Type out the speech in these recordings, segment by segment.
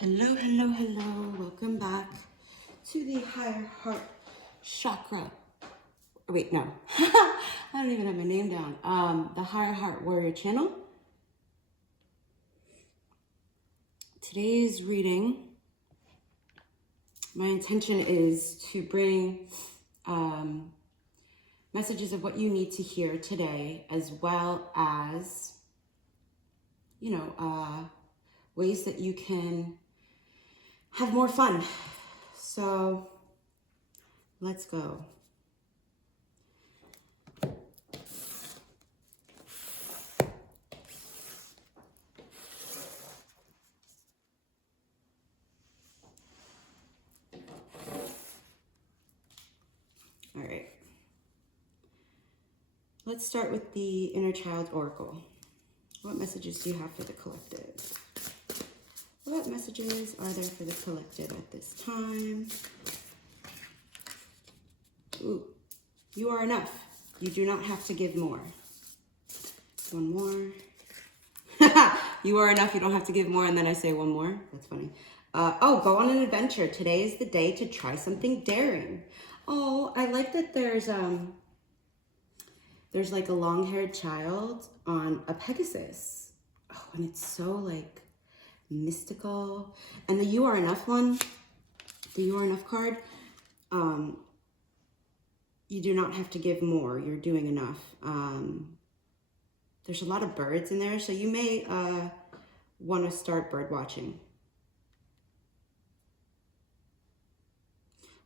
Hello, hello, hello. Welcome back to the higher heart chakra. Wait, no. I don't even have my name down. The Higher Heart Warrior channel. Today's reading, my intention is to bring messages of what you need to hear today, as well as, ways that you can have more fun. So let's go. All right. Let's start with the Inner Child Oracle. What messages do you have for the collective? What messages are there for the collective at this time? Ooh, you are enough. You do not have to give more. One more. You are enough. You don't have to give more. And then I say one more. That's funny. Go on an adventure. Today is the day to try something daring. Oh, I like that there's like a long-haired child on a Pegasus. Oh, and it's so like mystical. And the You Are Enough one, the You Are Enough card, you do not have to give more. You're doing enough. There's a lot of birds in there, so you may want to start bird watching.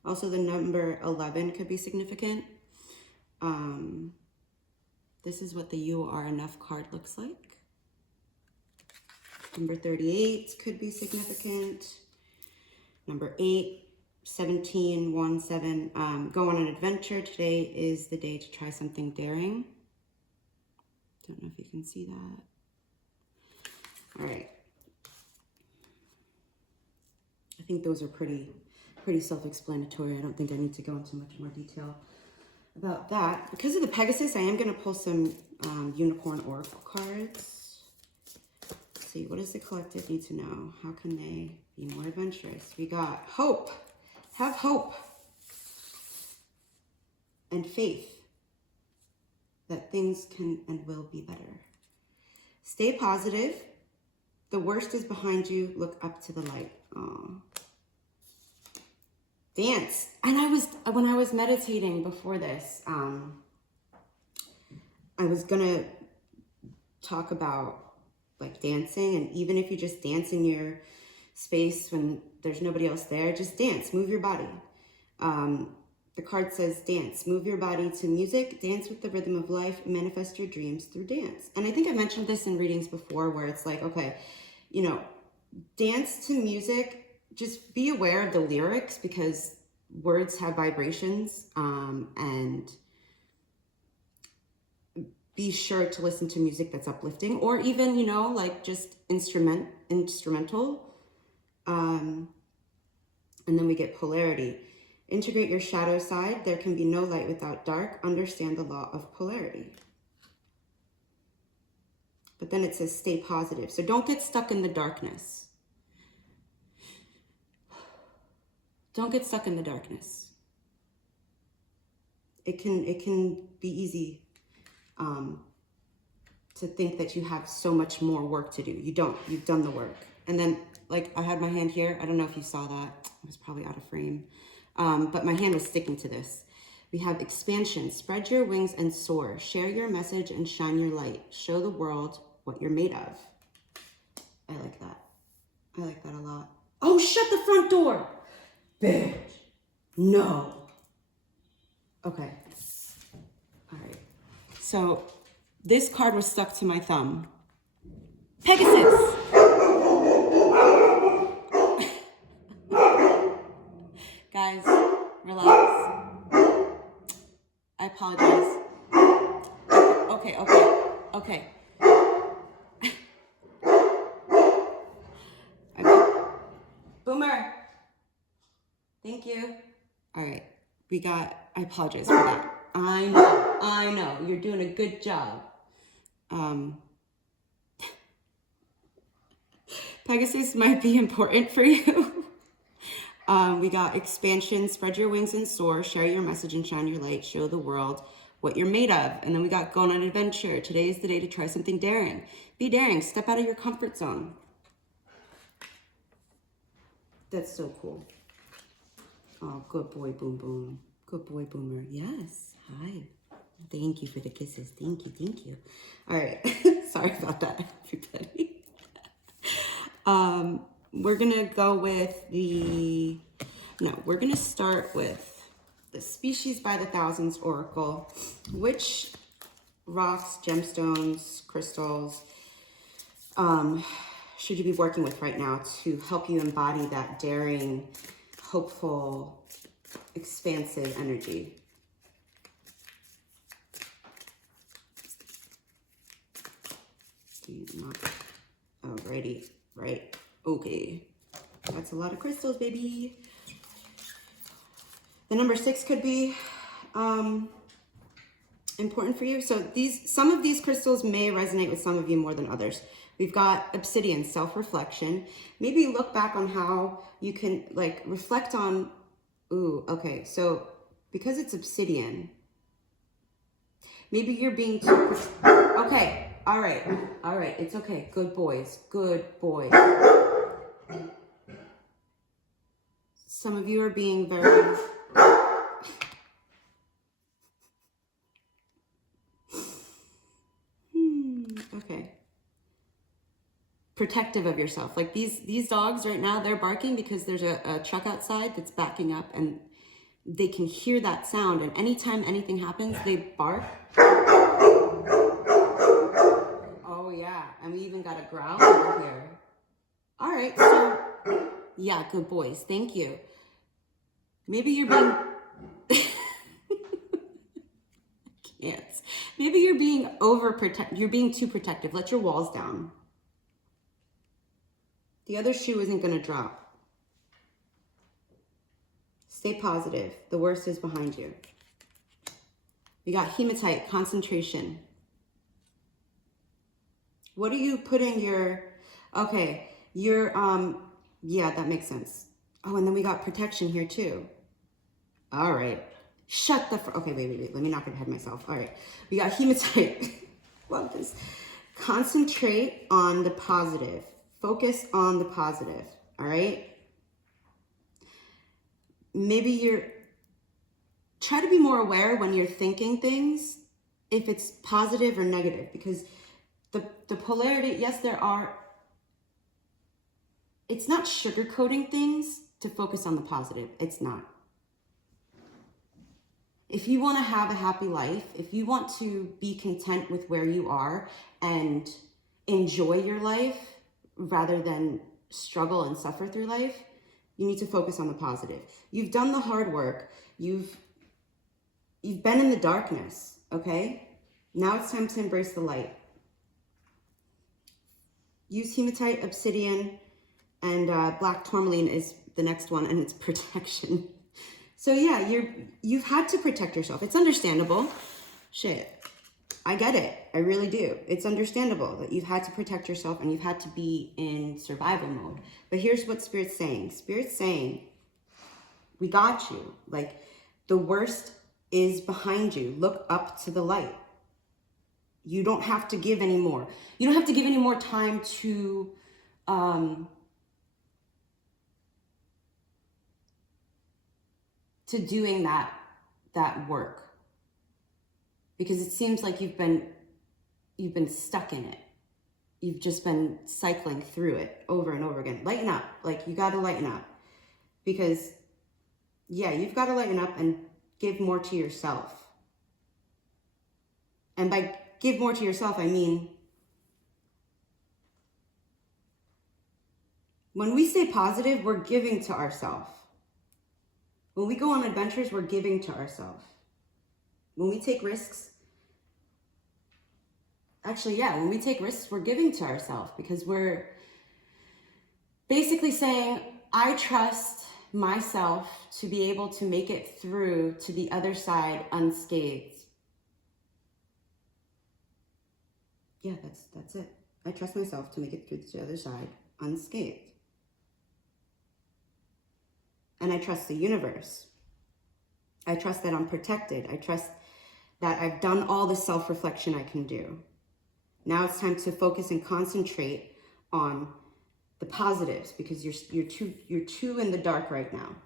Also, the number 11 could be significant. This is what the You Are Enough card looks like. Number 38 could be significant. Number 8, 17, 1, 7. Go on an adventure. Today is the day to try something daring. Don't know if you can see that. All right. I think those are pretty self-explanatory. I don't think I need to go into much more detail about that. Because of the Pegasus, I am going to pull some Unicorn Oracle cards. Let's see, what does the collective need to know? How can they be more adventurous? We got hope. Have hope and faith that things can and will be better. Stay positive. The worst is behind you. Look up to the light. Aww. Dance. And when I was meditating before this, I was gonna talk about like dancing, and even if you just dance in your space when there's nobody else there, just dance, move your body. The card says dance, move your body to music, dance with the rhythm of life, manifest your dreams through dance. And I think I mentioned this in readings before, where it's like, okay, dance to music. Just be aware of the lyrics, because words have vibrations, and be sure to listen to music that's uplifting, or even, like just instrumental. And then we get polarity. Integrate your shadow side. There can be no light without dark. Understand the law of polarity. But then it says stay positive. So don't get stuck in the darkness. Don't get stuck in the darkness. It can be easy to think that you have so much more work to do. You don't. You've done the work. And then, like, I had my hand here. I don't know if you saw that. It was probably out of frame. But my hand was sticking to this. We have expansion. Spread your wings and soar. Share your message and shine your light. Show the world what you're made of. I like that. I like that a lot. Oh, shut the front door. Bitch. No. Okay. All right. So this card was stuck to my thumb. Pegasus. Guys, relax. I apologize. Okay. Boomer. Thank you. All right. I apologize for that. I know. You're doing a good job. Pegasus might be important for you. We got expansion, spread your wings and soar, share your message and shine your light, show the world what you're made of. And then we got go on an adventure. Today is the day to try something daring. Be daring, step out of your comfort zone. That's so cool. Oh, good boy, Boom Boom. Good boy, Boomer. Yes, hi. Thank you for the kisses. Thank you, thank you. All right, sorry about that, everybody. We're gonna go with we're gonna start with the Species by the Thousands Oracle. Which rocks, gemstones, crystals should you be working with right now to help you embody that daring, hopeful, expansive energy? Alrighty, right. Okay. That's a lot of crystals, baby. The number 6 could be important for you. So some of these crystals may resonate with some of you more than others. We've got obsidian, self-reflection. Maybe look back on how you can like reflect on, okay, so because it's obsidian, maybe you're being too, okay, all right, it's okay, good boys. Some of you are being very, okay. Protective of yourself. Like these dogs right now, they're barking because there's a truck outside that's backing up and they can hear that sound. And anytime anything happens, they bark. Oh yeah, and we even got a growl over here. All right, so yeah, good boys. Thank you. Maybe you're being, maybe you're being you're being too protective. Let your walls down. The other shoe isn't going to drop. Stay positive. The worst is behind you. We got hematite, concentration. What are you putting your, okay, your, yeah, that makes sense. Oh, and then we got protection here too. All right. Shut the, okay, wait. Let me knock it ahead myself. All right. We got hematite. Love this. Concentrate on the positive. Focus on the positive. All right. Maybe try to be more aware when you're thinking things, if it's positive or negative, because the polarity, yes, it's not sugarcoating things to focus on the positive. It's not. If you want to have a happy life, if you want to be content with where you are and enjoy your life rather than struggle and suffer through life, you need to focus on the positive. You've done the hard work. You've been in the darkness, okay? Now it's time to embrace the light. Use hematite, obsidian, and black tourmaline is the next one, and it's protection. So yeah, you've had to protect yourself. It's understandable. Shit, I get it. I really do. It's understandable that you've had to protect yourself and you've had to be in survival mode. But here's what Spirit's saying. Spirit's saying, we got you. Like, the worst is behind you. Look up to the light. You don't have to give anymore. You don't have to give any more time to doing that work, because it seems like you've been stuck in it. You've just been cycling through it over and over again. Lighten up. Like, you got to lighten up, because yeah, you've got to lighten up and give more to yourself. And by give more to yourself, I mean, when we stay positive, we're giving to ourselves. When we go on adventures, we're giving to ourselves. When we take risks, when we take risks, we're giving to ourselves, because we're basically saying, I trust myself to be able to make it through to the other side unscathed. Yeah, that's it. I trust myself to make it through to the other side unscathed. And I trust the universe. I trust that I'm protected. I trust that I've done all the self-reflection I can do. Now it's time to focus and concentrate on the positives, because you're too in the dark right now.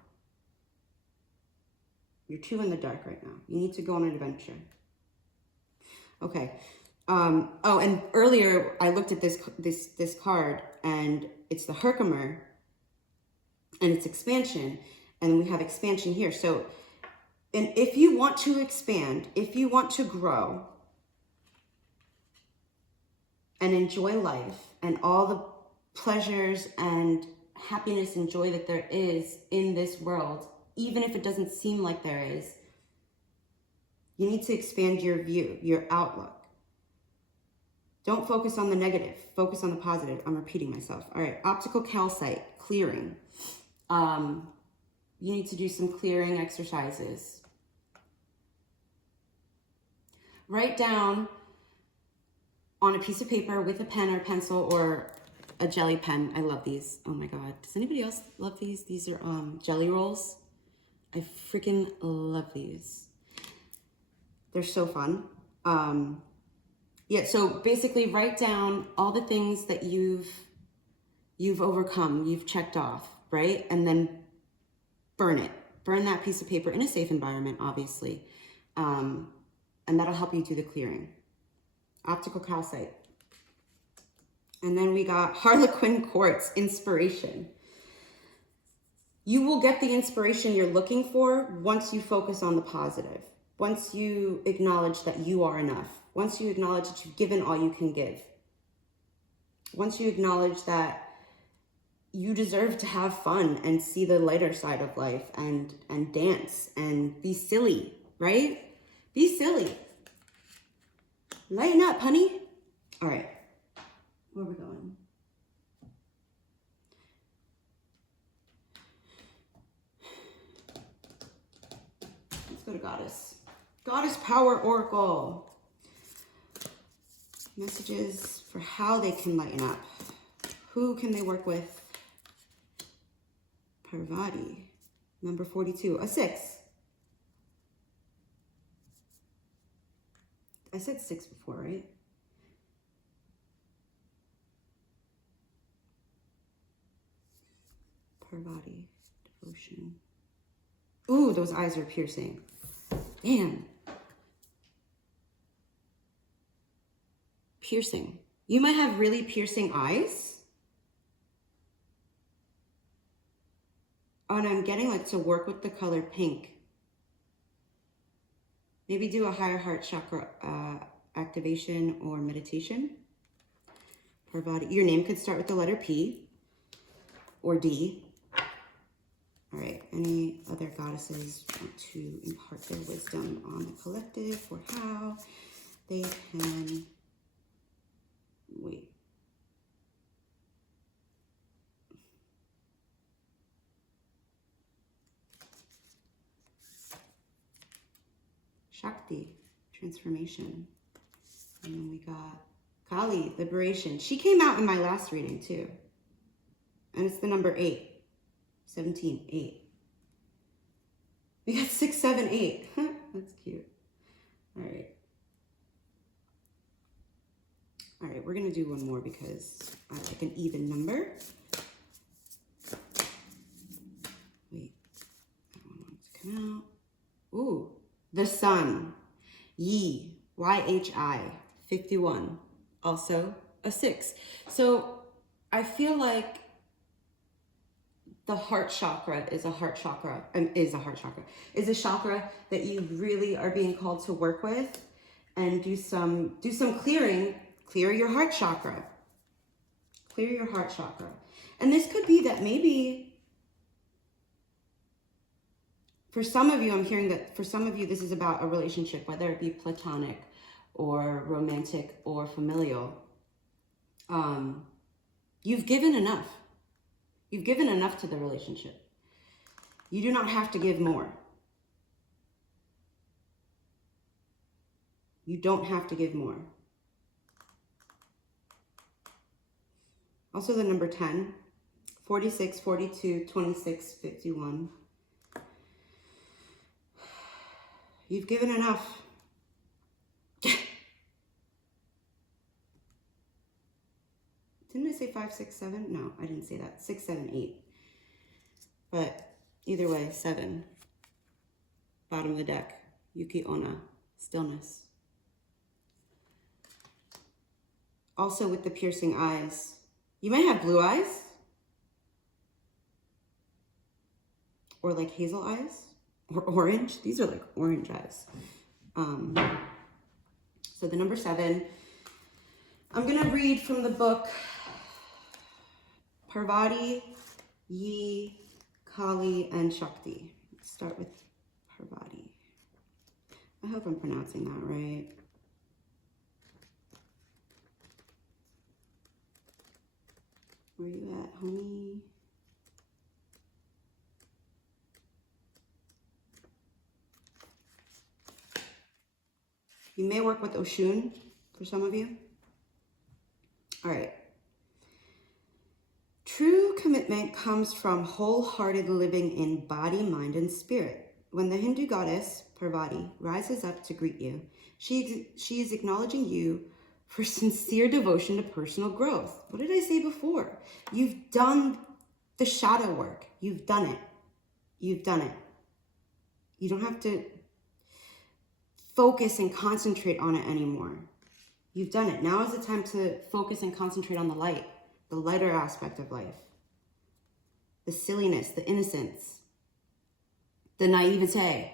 You're too in the dark right now. You need to go on an adventure. Okay. Oh, and earlier I looked at this card, and it's the Herkimer, and it's expansion, and we have expansion here. So, and if you want to expand, if you want to grow and enjoy life and all the pleasures and happiness and joy that there is in this world, even if it doesn't seem like there is, you need to expand your view, your outlook. Don't focus on the negative, focus on the positive. I'm repeating myself. All right, optical calcite, clearing. You need to do some clearing exercises. Write down on a piece of paper with a pen or pencil or a jelly pen. I love these. Oh my God. Does anybody else love these? These are jelly rolls. I freaking love these. They're so fun. Yeah, so basically write down all the things that you've overcome, you've checked off, right? And then burn it. Burn that piece of paper in a safe environment, obviously. And that'll help you do the clearing. Optical calcite. And then we got Harlequin quartz, inspiration. You will get the inspiration you're looking for once you focus on the positive. Once you acknowledge that you are enough. Once you acknowledge that you've given all you can give. Once you acknowledge that you deserve to have fun and see the lighter side of life and dance and be silly, right? Be silly. Lighten up, honey. All right. Where are we going? Let's go to Goddess. Goddess Power Oracle. Messages for how they can lighten up. Who can they work with? Parvati. Number 42. A 6. I said 6 before, right? Parvati. Devotion. Ooh, those eyes are piercing. Damn. Piercing. You might have really piercing eyes. Oh, and I'm getting like to work with the color pink. Maybe do a higher heart chakra activation or meditation. Parvati. Your name could start with the letter P or D. All right. Any other goddesses want to impart their wisdom on the collective for how they can wait? Shakti, transformation. And then we got Kali, liberation. She came out in my last reading too. And it's the number 8. 17, 8. We got 6, 7, 8. That's cute. All right. All right, we're going to do one more because I like an even number. Wait, I don't want it to come out. Ooh, the sun. Yi, Y-H-I, 51. Also a 6. So I feel like the heart chakra is a chakra that you really are being called to work with and do some clearing. Clear your heart chakra. Clear your heart chakra. And this could be that maybe for some of you, I'm hearing that for some of you, this is about a relationship, whether it be platonic or romantic or familial. You've given enough. You've given enough to the relationship. You do not have to give more. You don't have to give more. Also the number 10, 46, 42, 26, 51. You've given enough. Didn't I say 5, 6, 7? No, I didn't say that. 6, 7, 8. But either way, 7. Bottom of the deck. Yuki Onna. Stillness. Also with the piercing eyes. You might have blue eyes. Or like hazel eyes. Or orange. These are like orange eyes. So the number 7. I'm going to read from the book Parvati, Yi, Kali, and Shakti. Let's start with Parvati. I hope I'm pronouncing that right. Where you at, homie? You may work with Oshun for some of you. All right. True commitment comes from wholehearted living in body, mind, and spirit. When the Hindu goddess Parvati rises up to greet you, she is acknowledging you for sincere devotion to personal growth. What did I say before? You've done the shadow work. You've done it. You've done it. You don't have to focus and concentrate on it anymore. You've done it. Now is the time to focus and concentrate on the light, the lighter aspect of life, the silliness, the innocence, the naivete.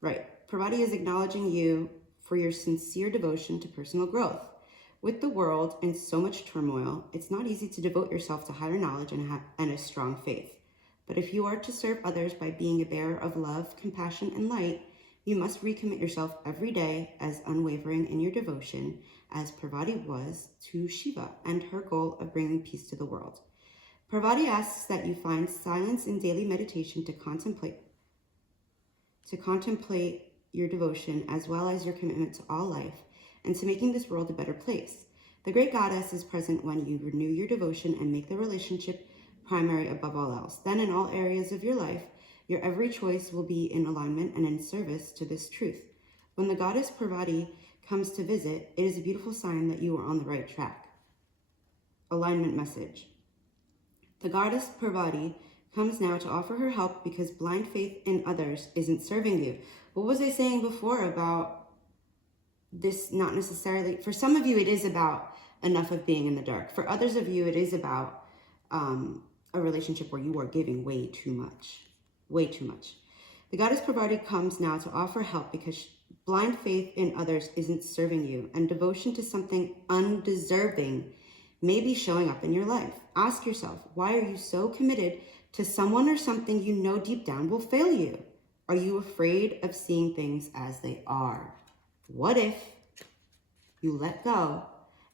Right. Parvati is acknowledging you for your sincere devotion to personal growth. With the world in so much turmoil, it's not easy to devote yourself to higher knowledge and a strong faith. But if you are to serve others by being a bearer of love, compassion, and light, you must recommit yourself every day as unwavering in your devotion as Parvati was to Shiva and her goal of bringing peace to the world. Parvati asks that you find silence in daily meditation to contemplate your devotion as well as your commitment to all life and to making this world a better place. The great goddess is present when you renew your devotion and make the relationship primary above all else. Then in all areas of your life, your every choice will be in alignment and in service to this truth. When the goddess Parvati comes to visit, it is a beautiful sign that you are on the right track. Alignment message. The goddess Parvati comes now to offer her help because blind faith in others isn't serving you. What was I saying before about this? Not necessarily, for some of you it is about enough of being in the dark. For others of you it is about a relationship where you are giving way too much. Way too much. The goddess Parvati comes now to offer help because blind faith in others isn't serving you, and devotion to something undeserving may be showing up in your life. Ask yourself, why are you so committed to someone or something you know deep down will fail you? Are you afraid of seeing things as they are? What if you let go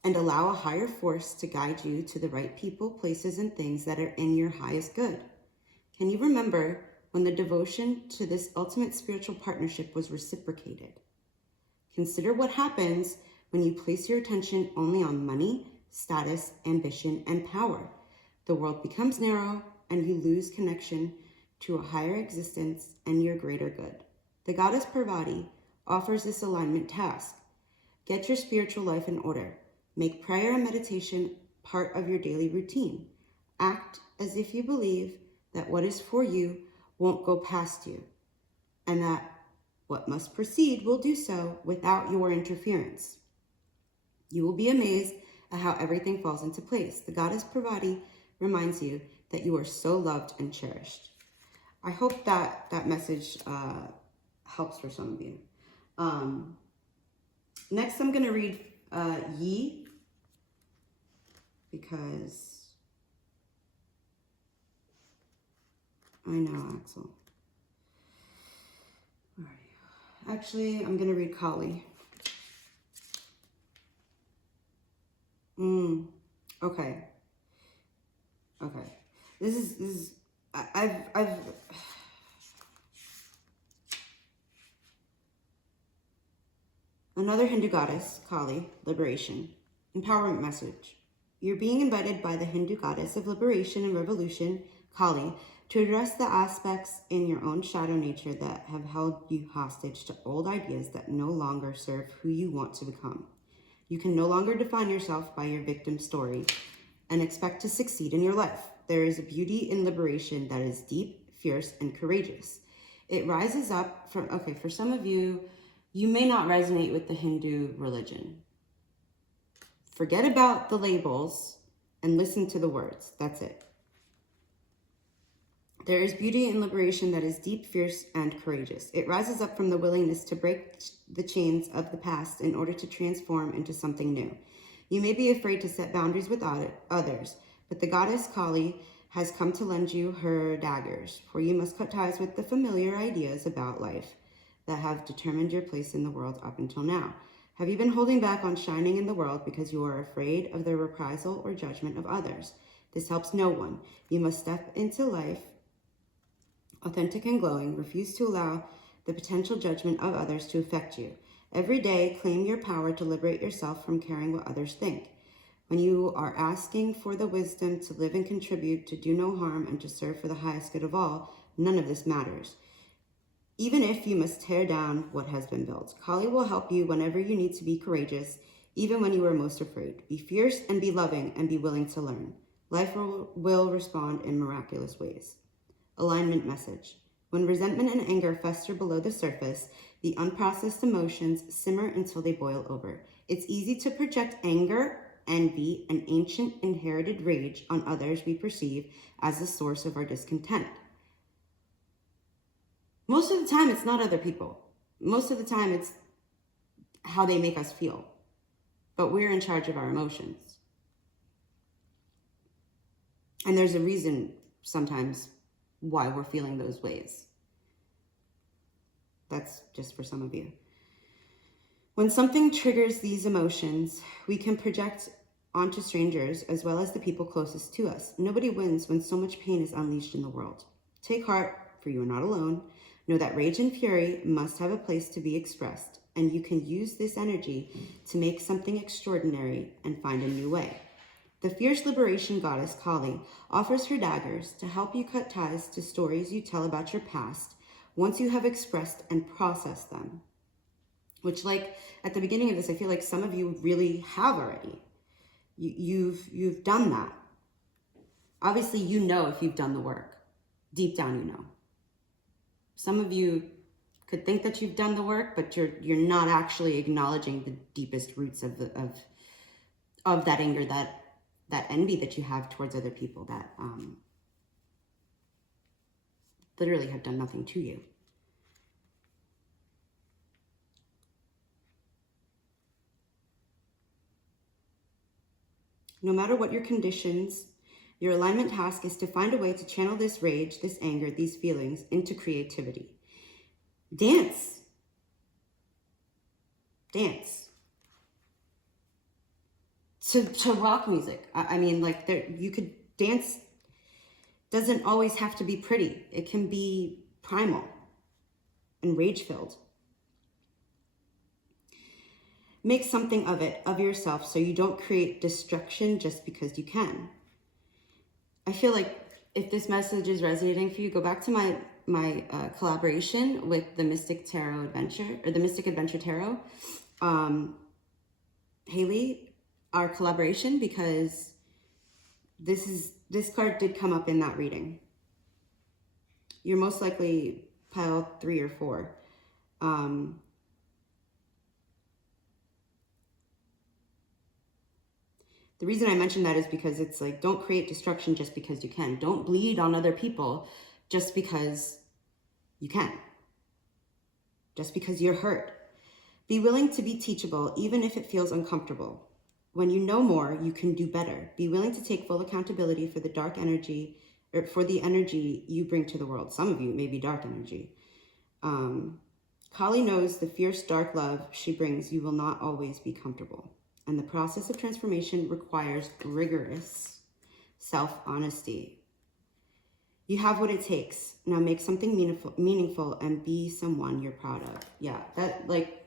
and allow a higher force to guide you to the right people, places, and things that are in your highest good? Can you remember when the devotion to this ultimate spiritual partnership was reciprocated? Consider what happens when you place your attention only on money, status, ambition, and power. The world becomes narrow and you lose connection to a higher existence and your greater good. The goddess Parvati offers this alignment task. Get your spiritual life in order. Make prayer and meditation part of your daily routine. Act as if you believe that what is for you won't go past you, and that what must proceed will do so without your interference. You will be amazed at how everything falls into place. The goddess Parvati reminds you that you are so loved and cherished. I hope that message helps for some of you. Next, I'm going to read Yi, because I know, Axel. All right. Actually, I'm going to read Kali. Okay. Okay. This is Another Hindu goddess, Kali, liberation. Empowerment message. You're being invited by the Hindu goddess of liberation and revolution, Kali, to address the aspects in your own shadow nature that have held you hostage to old ideas that no longer serve who you want to become. You can no longer define yourself by your victim story and expect to succeed in your life. There is a beauty in liberation that is deep, fierce, and courageous. It rises up from, okay, for some of you, you may not resonate with the Hindu religion. Forget about the labels and listen to the words. That's it. There is beauty in liberation that is deep, fierce, and courageous. It rises up from the willingness to break the chains of the past in order to transform into something new. You may be afraid to set boundaries with others, but the goddess Kali has come to lend you her daggers, for you must cut ties with the familiar ideas about life that have determined your place in the world up until now. Have you been holding back on shining in the world because you are afraid of the reprisal or judgment of others? This helps no one. You must step into life authentic and glowing. Refuse to allow the potential judgment of others to affect you. Every day, claim your power to liberate yourself from caring what others think. When you are asking for the wisdom to live and contribute, to do no harm, and to serve for the highest good of all, none of this matters. Even if you must tear down what has been built, Kali will help you whenever you need to be courageous, even when you are most afraid. Be fierce and be loving and be willing to learn. Life will respond in miraculous ways. Alignment message. When resentment and anger fester below the surface, the unprocessed emotions simmer until they boil over. It's easy to project anger, envy, and ancient inherited rage on others we perceive as the source of our discontent. Most of the time, it's not other people. Most of the time, it's how they make us feel. But we're in charge of our emotions. And there's a reason sometimes why we're feeling those ways. That's just for some of you. When something triggers these emotions, we can project onto strangers as well as the people closest to us. Nobody wins when so much pain is unleashed in the world. Take heart, for you are not alone. Know that rage and fury must have a place to be expressed, and you can use this energy to make something extraordinary and find a new way. The fierce liberation goddess Kali offers her daggers to help you cut ties to stories you tell about your past once you have expressed and processed them. Which, like, at the beginning of this, I feel like some of you really have already. You've done that. Obviously, you know if you've done the work. Deep down, you know. Some of you could think that you've done the work, but you're not actually acknowledging the deepest roots of that anger, that envy that you have towards other people that literally have done nothing to you. No matter what your conditions, your alignment task is to find a way to channel this rage, this anger, these feelings into creativity. Dance. Dance. To rock music. I mean, like, you could dance. Doesn't always have to be pretty. It can be primal and rage-filled. Make something of it, of yourself, so you don't create destruction just because you can. I feel like if this message is resonating for you, go back to my collaboration with the Mystic Tarot Adventure, or the Mystic Adventure Tarot. Haley, our collaboration, because this card did come up in that reading. You're most likely pile 3 or 4. The reason I mention that is because it's like, don't create destruction just because you can. Don't bleed on other people just because you can. Just because you're hurt. Be willing to be teachable, even if it feels uncomfortable. When you know more, you can do better. Be willing to take full accountability for the dark energy, or for the energy you bring to the world. Some of you may be dark energy. Kali knows the fierce dark love she brings, you will not always be comfortable. And the process of transformation requires rigorous self-honesty. You have what it takes. Now make something meaningful and be someone you're proud of. Yeah, that, like,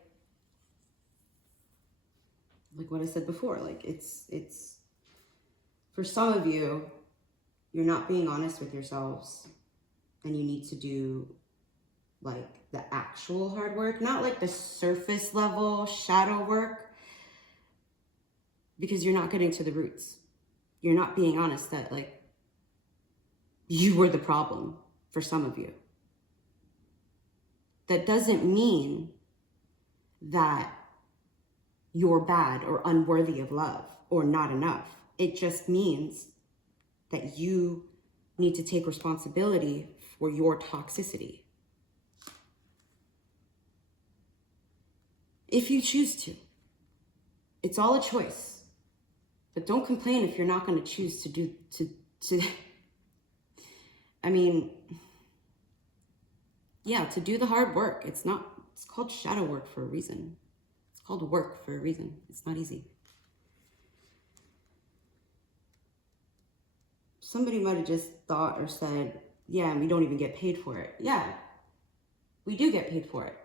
like what I said before, like it's for some of you, you're not being honest with yourselves, and you need to do like the actual hard work, not like the surface level shadow work, because you're not getting to the roots. You're not being honest that like you were the problem for some of you. That doesn't mean that you're bad or unworthy of love or not enough. It just means that you need to take responsibility for your toxicity. If you choose to. It's all a choice. But don't complain if you're not going to choose to do, I mean, yeah, to do the hard work. It's called shadow work for a reason. It's called work for a reason. It's not easy. Somebody might have just thought or said, yeah, and we don't even get paid for it. Yeah, we do get paid for it.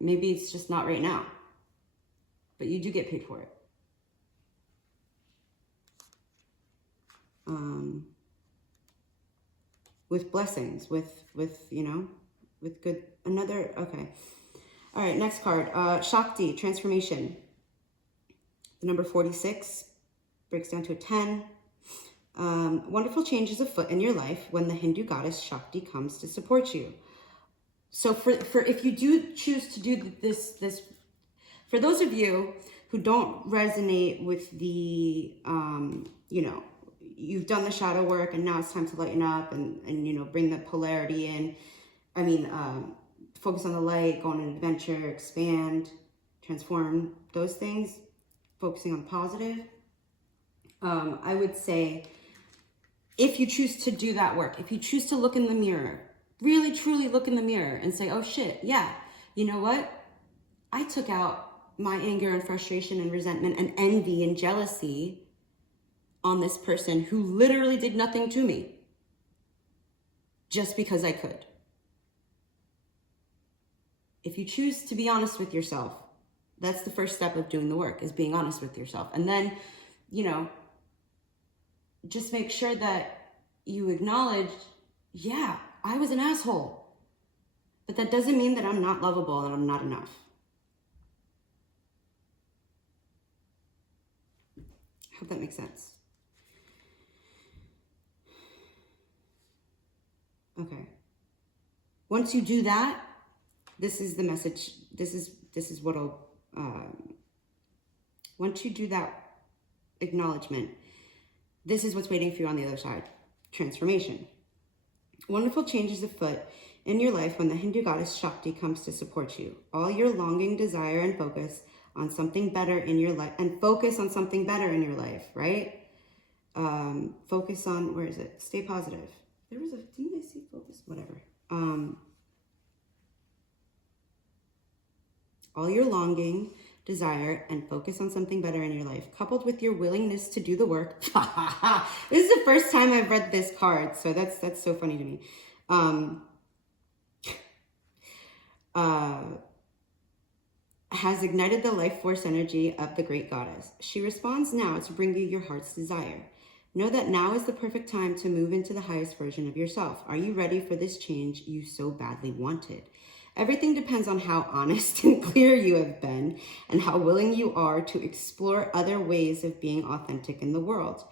Maybe it's just not right now, but you do get paid for it. With blessings, with good, okay. All right, next card, Shakti, transformation. The number 46 breaks down to a 10. Wonderful changes afoot in your life when the Hindu goddess Shakti comes to support you. So for if you do choose to do this, for those of you who don't resonate with the, you've done the shadow work and now it's time to lighten up and bring the polarity in. I mean, focus on the light, go on an adventure, expand, transform, those things, focusing on the positive. I would say, if you choose to do that work, if you choose to look in the mirror, really truly look in the mirror and say, oh shit, yeah, you know what? I took out my anger and frustration and resentment and envy and jealousy on this person who literally did nothing to me just because I could. If you choose to be honest with yourself, that's the first step of doing the work, is being honest with yourself. And then, just make sure that you acknowledge, yeah, I was an asshole. But that doesn't mean that I'm not lovable and I'm not enough. I hope that makes sense. Okay. Once you do that, this is the message. This is what I'll, once you do that acknowledgement, this is what's waiting for you on the other side. Transformation. Wonderful changes afoot in your life when the Hindu goddess Shakti comes to support you. All your longing, desire, and focus on something better in your life, right? Focus on, where is it? Stay positive. Didn't I see focus? Whatever. All your longing, desire, and focus on something better in your life, coupled with your willingness to do the work. This is the first time I've read this card, so that's so funny to me. Has ignited the life force energy of the great goddess. She responds now to bring you your heart's desire. Know that now is the perfect time to move into the highest version of yourself. Are you ready for this change you so badly wanted? Everything depends on how honest and clear you have been and how willing you are to explore other ways of being authentic in the world.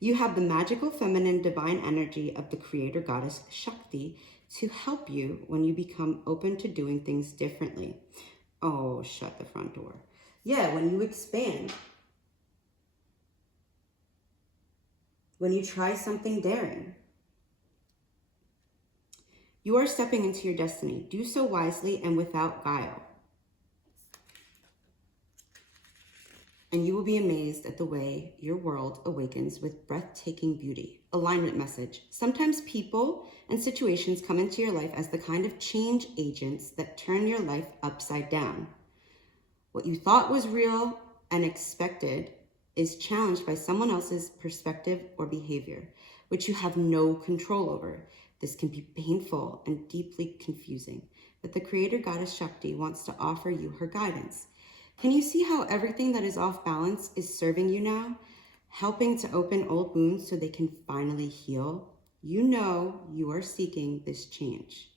You have the magical feminine divine energy of the creator goddess Shakti to help you when you become open to doing things differently. Oh, shut the front door. Yeah, when you expand. When you try something daring. You are stepping into your destiny. Do so wisely and without guile. And you will be amazed at the way your world awakens with breathtaking beauty. Alignment message. Sometimes people and situations come into your life as the kind of change agents that turn your life upside down. What you thought was real and expected is challenged by someone else's perspective or behavior, which you have no control over. This can be painful and deeply confusing, but the creator goddess Shakti wants to offer you her guidance. Can you see how everything that is off balance is serving you now? Helping to open old wounds so they can finally heal? You know you are seeking this change,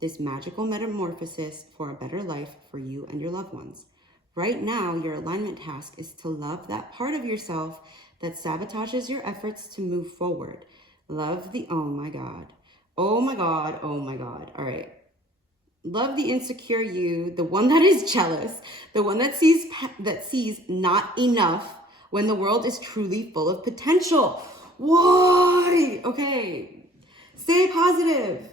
this magical metamorphosis for a better life for you and your loved ones. Right now, your alignment task is to love that part of yourself that sabotages your efforts to move forward. Love the, oh my God. Oh my God, oh my God. All right. Love the insecure you, the one that is jealous, the one that sees not enough when the world is truly full of potential. Why? Okay. Stay positive.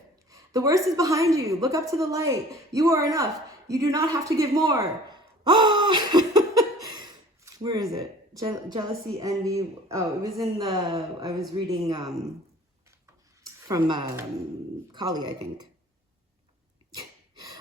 The worst is behind you. Look up to the light. You are enough. You do not have to give more. Ah! Where is it? Jealousy, envy. Oh, it was in the, I was reading from Kali, I think.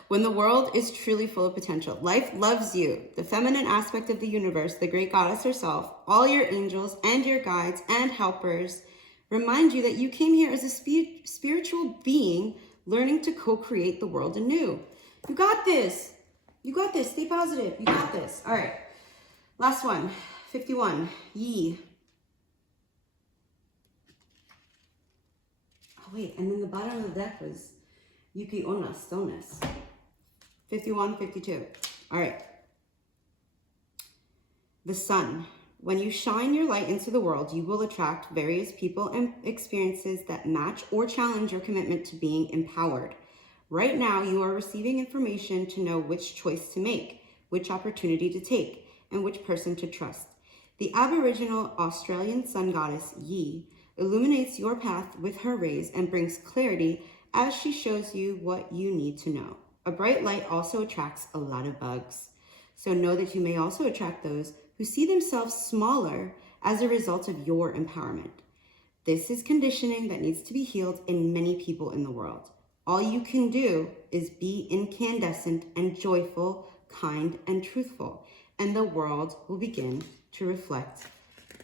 When the world is truly full of potential, life loves you. The feminine aspect of the universe, the great goddess herself, all your angels and your guides and helpers remind you that you came here as a spiritual being learning to co-create the world anew. You got this. You got this. Stay positive. You got this. All right. Last one. 51. Yi. Oh, wait. And then the bottom of the deck was Yuki Onna, stillness. 51, 52. All right. The sun. When you shine your light into the world, you will attract various people and experiences that match or challenge your commitment to being empowered. Right now, you are receiving information to know which choice to make, which opportunity to take, and which person to trust. The Aboriginal Australian sun goddess, Yi, illuminates your path with her rays and brings clarity as she shows you what you need to know. A bright light also attracts a lot of bugs. So know that you may also attract those who see themselves smaller as a result of your empowerment. This is conditioning that needs to be healed in many people in the world. All you can do is be incandescent and joyful, kind and truthful, and the world will begin to reflect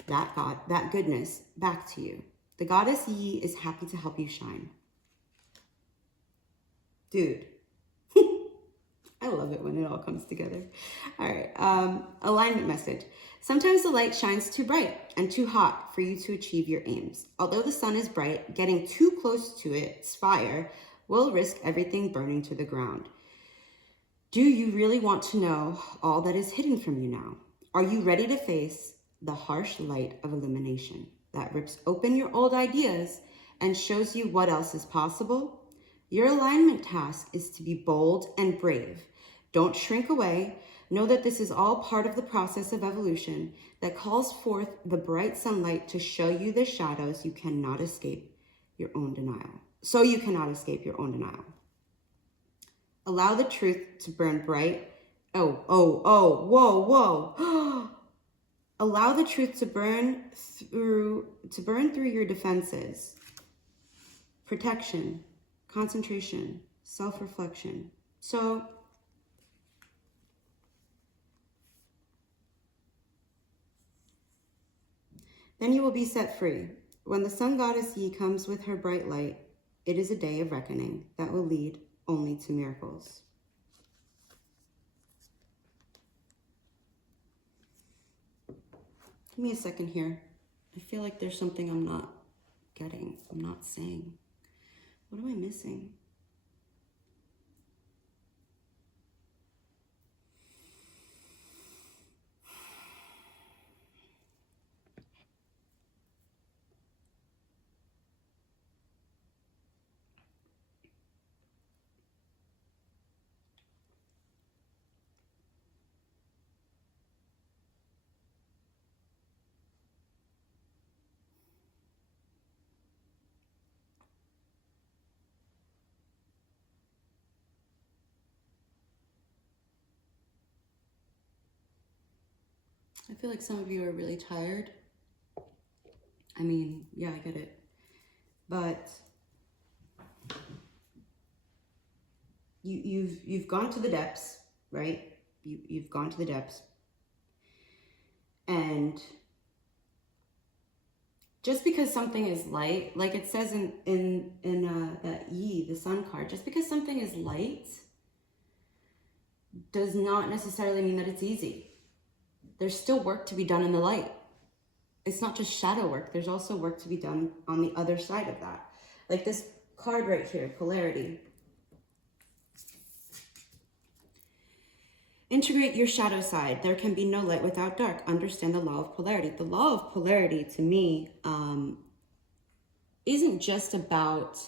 that goodness back to you. The goddess Yi is happy to help you shine. Dude. I love it when it all comes together. All right, alignment message. Sometimes the light shines too bright and too hot for you to achieve your aims. Although the sun is bright, getting too close to its fire will risk everything burning to the ground. Do you really want to know all that is hidden from you now? Are you ready to face the harsh light of illumination that rips open your old ideas and shows you what else is possible? Your alignment task is to be bold and brave. Don't shrink away. Know that this is all part of the process of evolution that calls forth the bright sunlight to show you the shadows you cannot escape your own denial. So you cannot escape your own denial. Allow the truth to burn bright. Whoa. Allow the truth to burn through your defenses. Protection, concentration, self-reflection. So then you will be set free. When the sun goddess Yi comes with her bright light, it is a day of reckoning that will lead only to miracles. Give me a second here. I feel like there's something I'm not getting, I'm not saying. What am I missing? I feel like some of you are really tired. I mean, yeah, I get it. But you've gone to the depths, right? You've gone to the depths. And just because something is light, like it says in that Yi, the sun card, just because something is light does not necessarily mean that it's easy. There's still work to be done in the light. It's not just shadow work. There's also work to be done on the other side of that. Like this card right here, polarity. Integrate your shadow side. There can be no light without dark. Understand the law of polarity. The law of polarity to me isn't just about,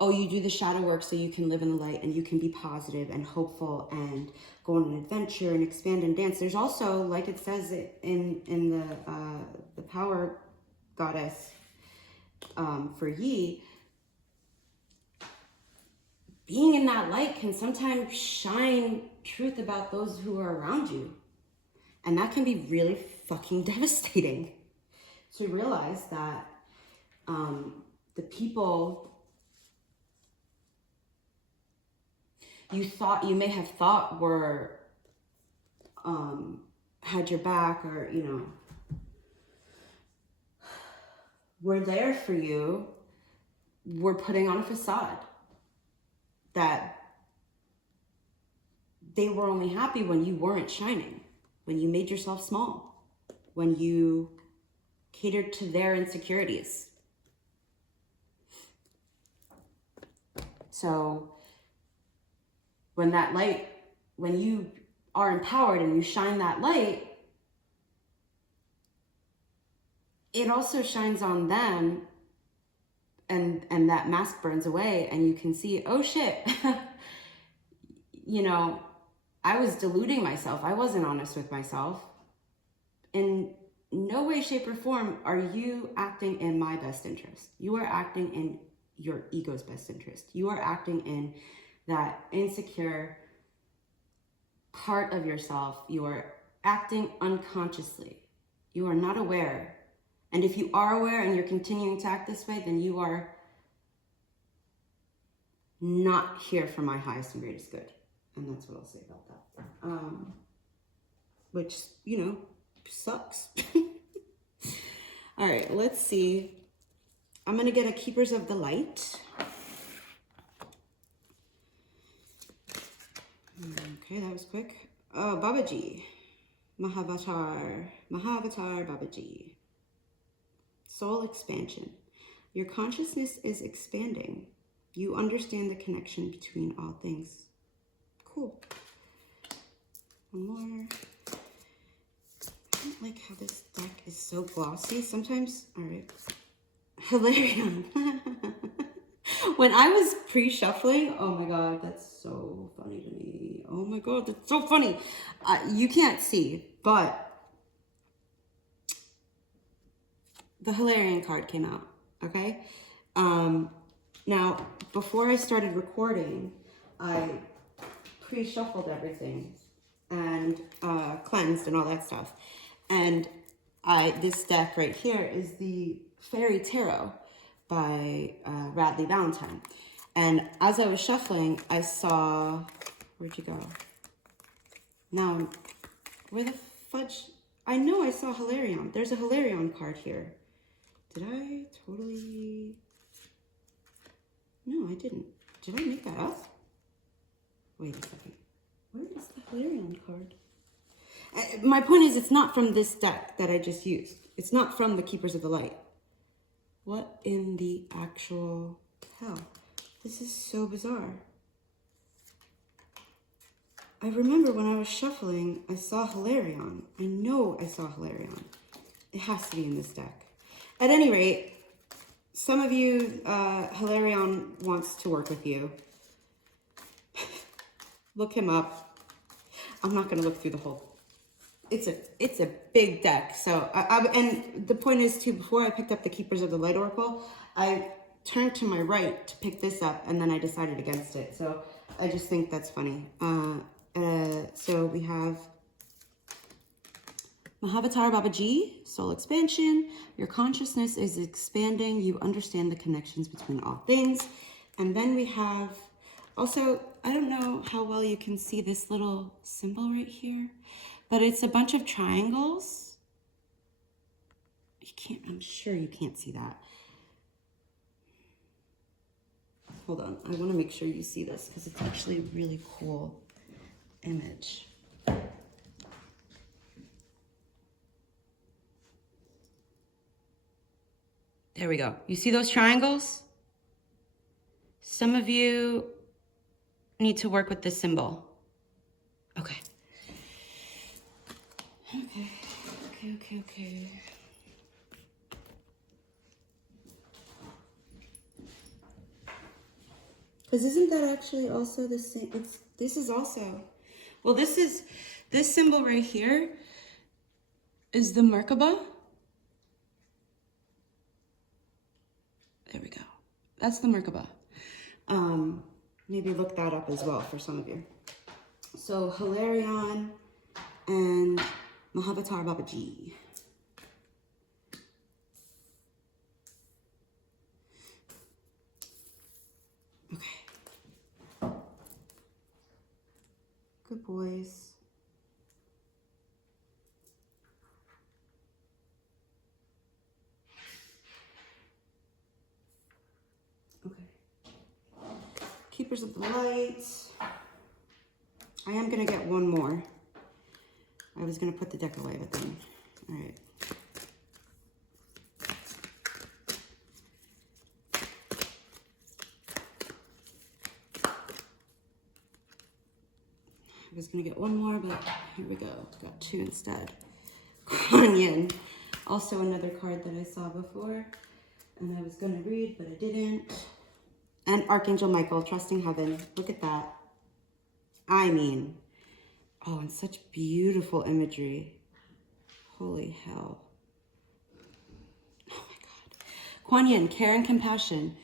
oh, you do the shadow work so you can live in the light and you can be positive and hopeful and go on an adventure and expand and dance. There's also, like it says in the power goddess for Yi, being in that light can sometimes shine truth about those who are around you. And that can be really fucking devastating to realize that the people you may have thought were had your back, or were there for you, were putting on a facade that they were only happy when you weren't shining, when you made yourself small, when you catered to their insecurities. So when that light, when you are empowered and you shine that light, it also shines on them, and that mask burns away, and you can see, oh shit, I was deluding myself. I wasn't honest with myself. In no way, shape, or form are you acting in my best interest. You are acting in your ego's best interest. You are acting in that insecure part of yourself. You are acting unconsciously. You are not aware. And if you are aware and you're continuing to act this way, then you are not here for my highest and greatest good. And that's what I'll say about that. Which, sucks. All right, let's see. I'm going to get a Keepers of the Light. Okay, that was quick. Oh, Babaji. Mahavatar Babaji. Soul expansion. Your consciousness is expanding. You understand the connection between all things. Cool. One more. I don't like how this deck is so glossy. Sometimes, all right. Hilarion. When I was pre-shuffling, oh my God, that's so funny to me. Oh my God, that's so funny. You can't see, but the Hilarion card came out, okay? Now, before I started recording, I pre-shuffled everything and cleansed and all that stuff. And this deck right here is the Fairy Tarot by Radley Valentine. And as I was shuffling, I saw, where'd you go? Now, where the fudge? I know I saw Hilarion. There's a Hilarion card here. Did I totally? No, I didn't. Did I make that up? Wait a second. Where is the Hilarion card? My point is, it's not from this deck that I just used. It's not from the Keepers of the Light. What in the actual hell? This is so bizarre. I remember when I was shuffling, I saw Hilarion. I know I saw Hilarion. It has to be in this deck. At any rate, some of you, Hilarion wants to work with you. Look him up. I'm not going to look through the whole. It's a big deck. So and the point is too, before I picked up the Keepers of the Light Oracle, I turned to my right to pick this up, and then I decided against it. So I just think that's funny. So we have Mahavatar Babaji, soul expansion. Your consciousness is expanding. You understand the connections between all things. And then we have also, I don't know how well you can see this little symbol right here, but it's a bunch of triangles. You can't, I'm sure you can't see that. Hold on, I want to make sure you see this because it's actually really cool. image. There we go. You see those triangles? Some of you need to work with this symbol. Okay. Okay. Because isn't that actually also the same? This is also, well, this symbol right here is the Merkaba. There we go. That's the Merkaba. Maybe look that up as well for some of you. So Hilarion and Mahavatar Babaji. Okay. Good boys. Okay. Keepers of the light. I am going to get one more. I was going to put the deck away, but then, all right. I was going to get one more, but here we go. Got two instead. Kuan Yin. Also another card that I saw before, and I was going to read, but I didn't. And Archangel Michael, trusting heaven. Look at that. I mean, oh, and such beautiful imagery. Holy hell. Oh my God. Kuan Yin, care and compassion.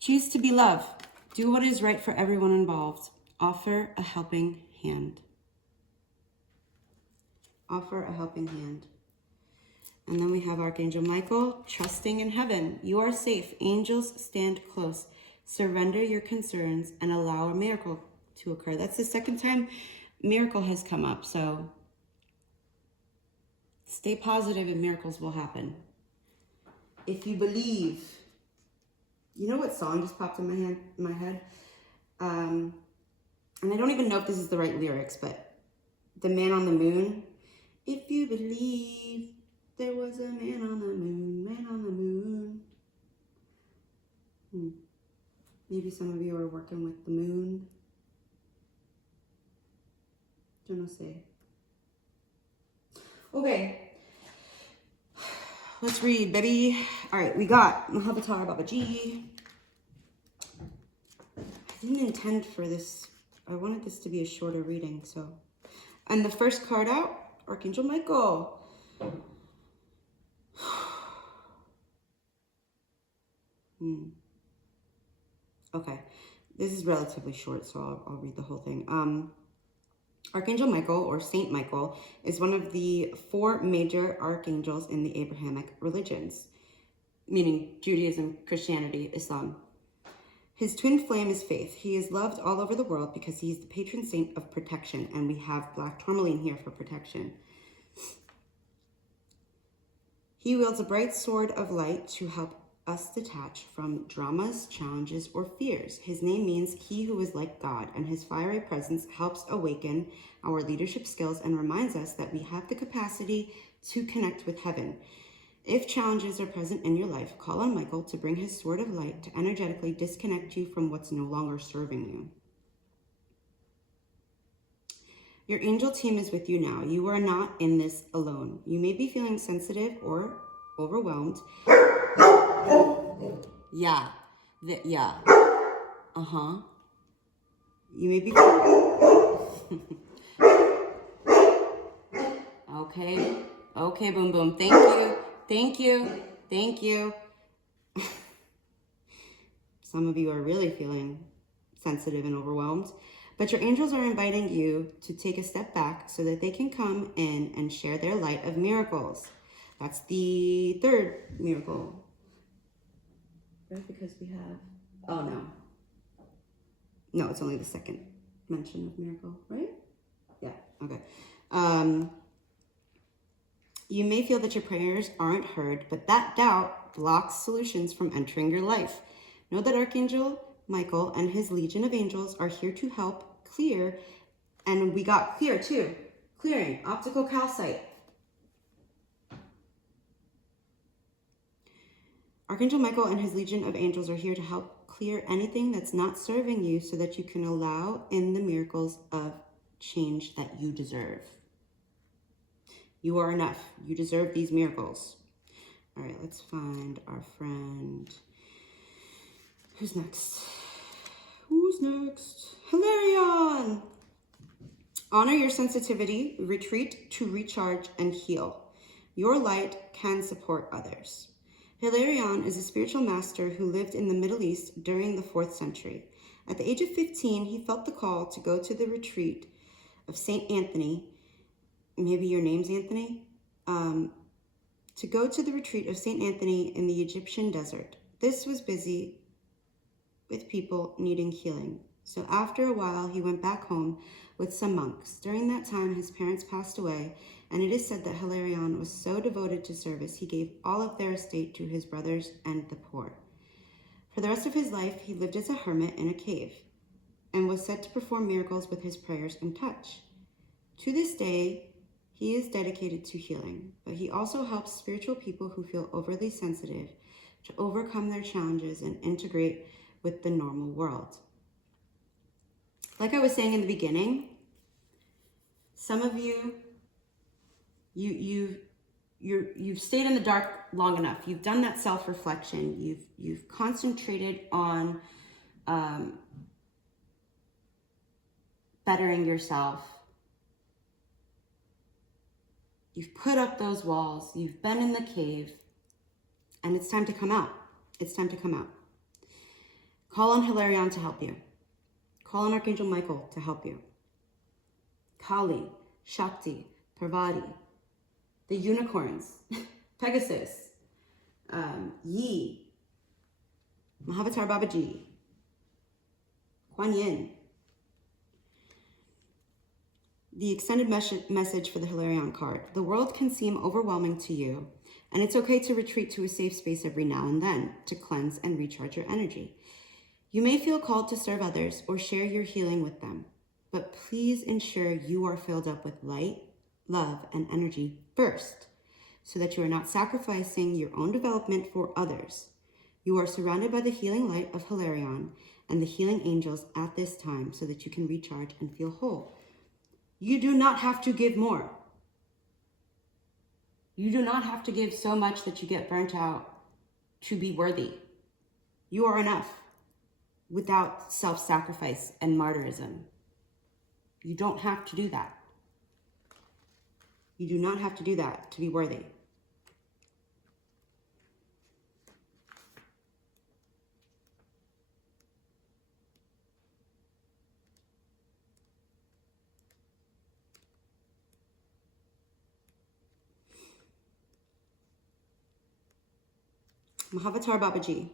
Choose to be love. Do what is right for everyone involved. Offer a helping hand. Offer a helping hand. And then we have Archangel Michael, trusting in heaven. You are safe. Angels stand close. Surrender your concerns and allow a miracle to occur. That's the second time miracle has come up. So stay positive and miracles will happen. If you believe. You know what song just popped in my head? And I don't even know if this is the right lyrics, but The Man on the Moon. If you believe there was a man on the moon, man on the moon. Maybe some of you are working with the moon. Je ne sais. Okay. Let's read, baby. All right, we got Mahavatar Babaji. I didn't intend for this. I wanted this to be a shorter reading, so. And the first card out, Archangel Michael. Okay, this is relatively short, so I'll read the whole thing. Archangel Michael, or Saint Michael, is one of the 4 major archangels in the Abrahamic religions, meaning Judaism, Christianity, Islam. His twin flame is faith. He is loved all over the world because he is the patron saint of protection, and we have black tourmaline here for protection. He wields a bright sword of light to help us detach from dramas, challenges, or fears. His name means he who is like God, and his fiery presence helps awaken our leadership skills and reminds us that we have the capacity to connect with heaven. If challenges are present in your life, call on Michael to bring his sword of light to energetically disconnect you from what's no longer serving you. Your angel team is with you now. You are not in this alone. You may be feeling sensitive or overwhelmed. Yeah. You may be. Okay, boom, boom. Thank you. Some of you are really feeling sensitive and overwhelmed, but your angels are inviting you to take a step back so that they can come in and share their light of miracles. That's the 3rd miracle. Right? Because we have, oh no. No, it's only the 2nd mention of miracle, right? Yeah, okay. You may feel that your prayers aren't heard, but that doubt blocks solutions from entering your life. Know that Archangel Michael and his legion of angels are here to help clear, and we got clear too. Clearing, optical calcite. Archangel Michael and his legion of angels are here to help clear anything that's not serving you so that you can allow in the miracles of change that you deserve. You are enough. You deserve these miracles. All right, let's find our friend. Who's next? Who's next? Hilarion! Honor your sensitivity, retreat to recharge and heal. Your light can support others. Hilarion is a spiritual master who lived in the Middle East during the 4th century. At the age of 15, he felt the call to go to the retreat of St. Anthony. Maybe your name's Anthony? To go to the retreat of St. Anthony in the Egyptian desert. This was busy with people needing healing. So after a while, he went back home with some monks. During that time, his parents passed away, and it is said that Hilarion was so devoted to service, he gave all of their estate to his brothers and the poor. For the rest of his life, he lived as a hermit in a cave, and was said to perform miracles with his prayers and touch. To this day, he is dedicated to healing, but he also helps spiritual people who feel overly sensitive to overcome their challenges and integrate with the normal world. Like I was saying in the beginning, some of you've stayed in the dark long enough. You've done that self-reflection. You've concentrated on bettering yourself. You've put up those walls. You've been in the cave, and it's time to come out. It's time to come out. Call on Hilarion to help you. Call on Archangel Michael to help you. Kali, Shakti, Parvati, the unicorns, Pegasus, Yi, Mahavatar Babaji, Kuan Yin. The extended message for the Hilarion card. The world can seem overwhelming to you, and it's okay to retreat to a safe space every now and then to cleanse and recharge your energy. You may feel called to serve others or share your healing with them, but please ensure you are filled up with light, love, and energy first, so that you are not sacrificing your own development for others. You are surrounded by the healing light of Hilarion and the healing angels at this time so that you can recharge and feel whole. You do not have to give more. You do not have to give so much that you get burnt out to be worthy. You are enough without self-sacrifice and martyrism. You don't have to do that. You do not have to do that to be worthy. Mahavatar Babaji.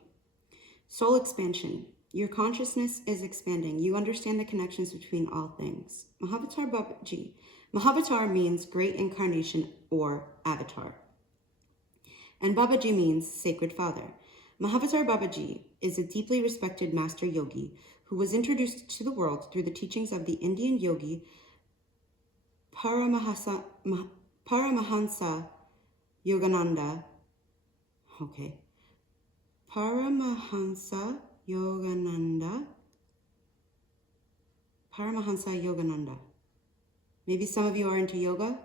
Soul expansion. Your consciousness is expanding. You understand the connections between all things. Mahavatar Babaji. Mahavatar means great incarnation or avatar. And Babaji means sacred father. Mahavatar Babaji is a deeply respected master yogi who was introduced to the world through the teachings of the Indian yogi Paramahansa Yogananda. Okay. Paramahansa Yogananda. Maybe some of you are into yoga,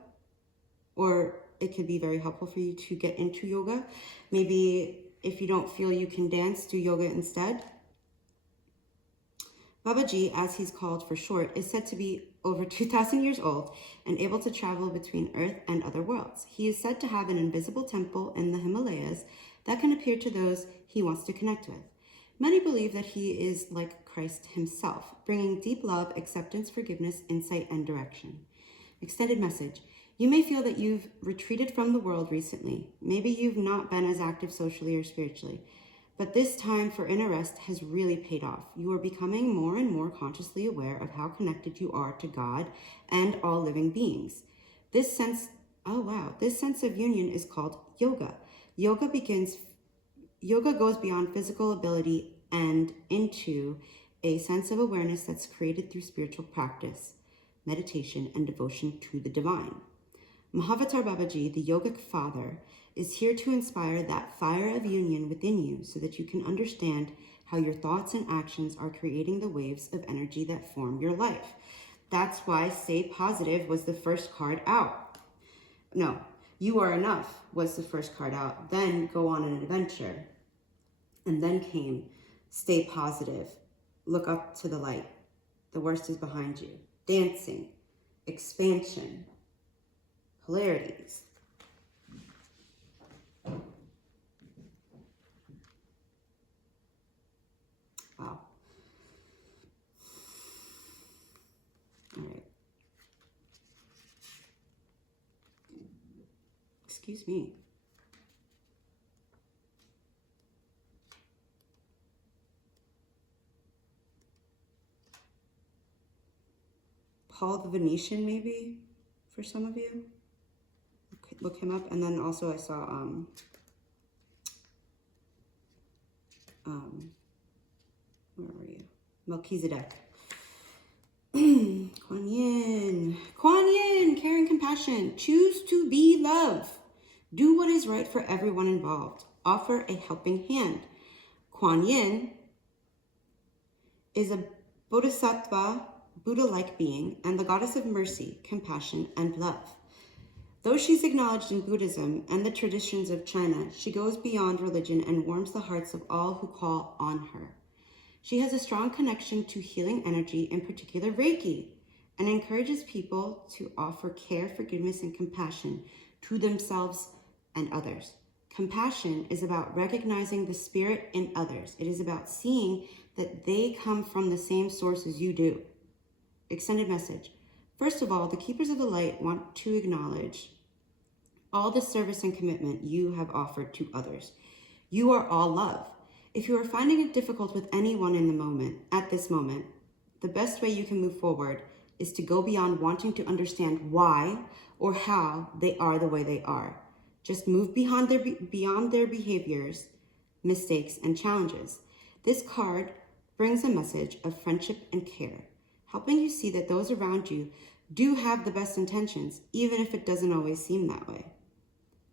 or it could be very helpful for you to get into yoga. Maybe if you don't feel you can dance, do yoga instead. Babaji, as he's called for short, is said to be over 2,000 years old and able to travel between Earth and other worlds. He is said to have an invisible temple in the Himalayas that can appear to those he wants to connect with. Many believe that he is like Christ himself, bringing deep love, acceptance, forgiveness, insight, and direction. Extended message. You may feel that you've retreated from the world recently. Maybe you've not been as active socially or spiritually, but this time for inner rest has really paid off. You are becoming more and more consciously aware of how connected you are to God and all living beings. This sense of union is called yoga. Yoga goes beyond physical ability and into a sense of awareness that's created through spiritual practice, meditation, and devotion to the divine. Mahavatar Babaji, the yogic father, is here to inspire that fire of union within you so that you can understand how your thoughts and actions are creating the waves of energy that form your life. That's why Stay Positive was the first card out. No, You Are Enough was the first card out. Then Go on an Adventure. And then came Stay Positive, Look Up to the Light, The Worst is Behind You, Dancing, Expansion, Polarities. Wow. All right. Excuse me. Paul the Venetian, maybe, for some of you. Look him up. And then also I saw, where were you? Melchizedek. Kuan Yin. Kuan Yin, care and compassion. Choose to be love. Do what is right for everyone involved. Offer a helping hand. Kuan Yin is a bodhisattva, Buddha-like being, and the goddess of mercy, compassion, and love. Though she's acknowledged in Buddhism and the traditions of China, she goes beyond religion and warms the hearts of all who call on her. She has a strong connection to healing energy, in particular Reiki, and encourages people to offer care, forgiveness, and compassion to themselves and others. Compassion is about recognizing the spirit in others. It is about seeing that they come from the same source as you do. Extended message. First of all, the Keepers of the Light want to acknowledge all the service and commitment you have offered to others. You are all love. If you are finding it difficult with anyone in the moment, at this moment, the best way you can move forward is to go beyond wanting to understand why or how they are the way they are. Just move beyond their behaviors, mistakes, and challenges. This card brings a message of friendship and care, helping you see that those around you do have the best intentions, even if it doesn't always seem that way.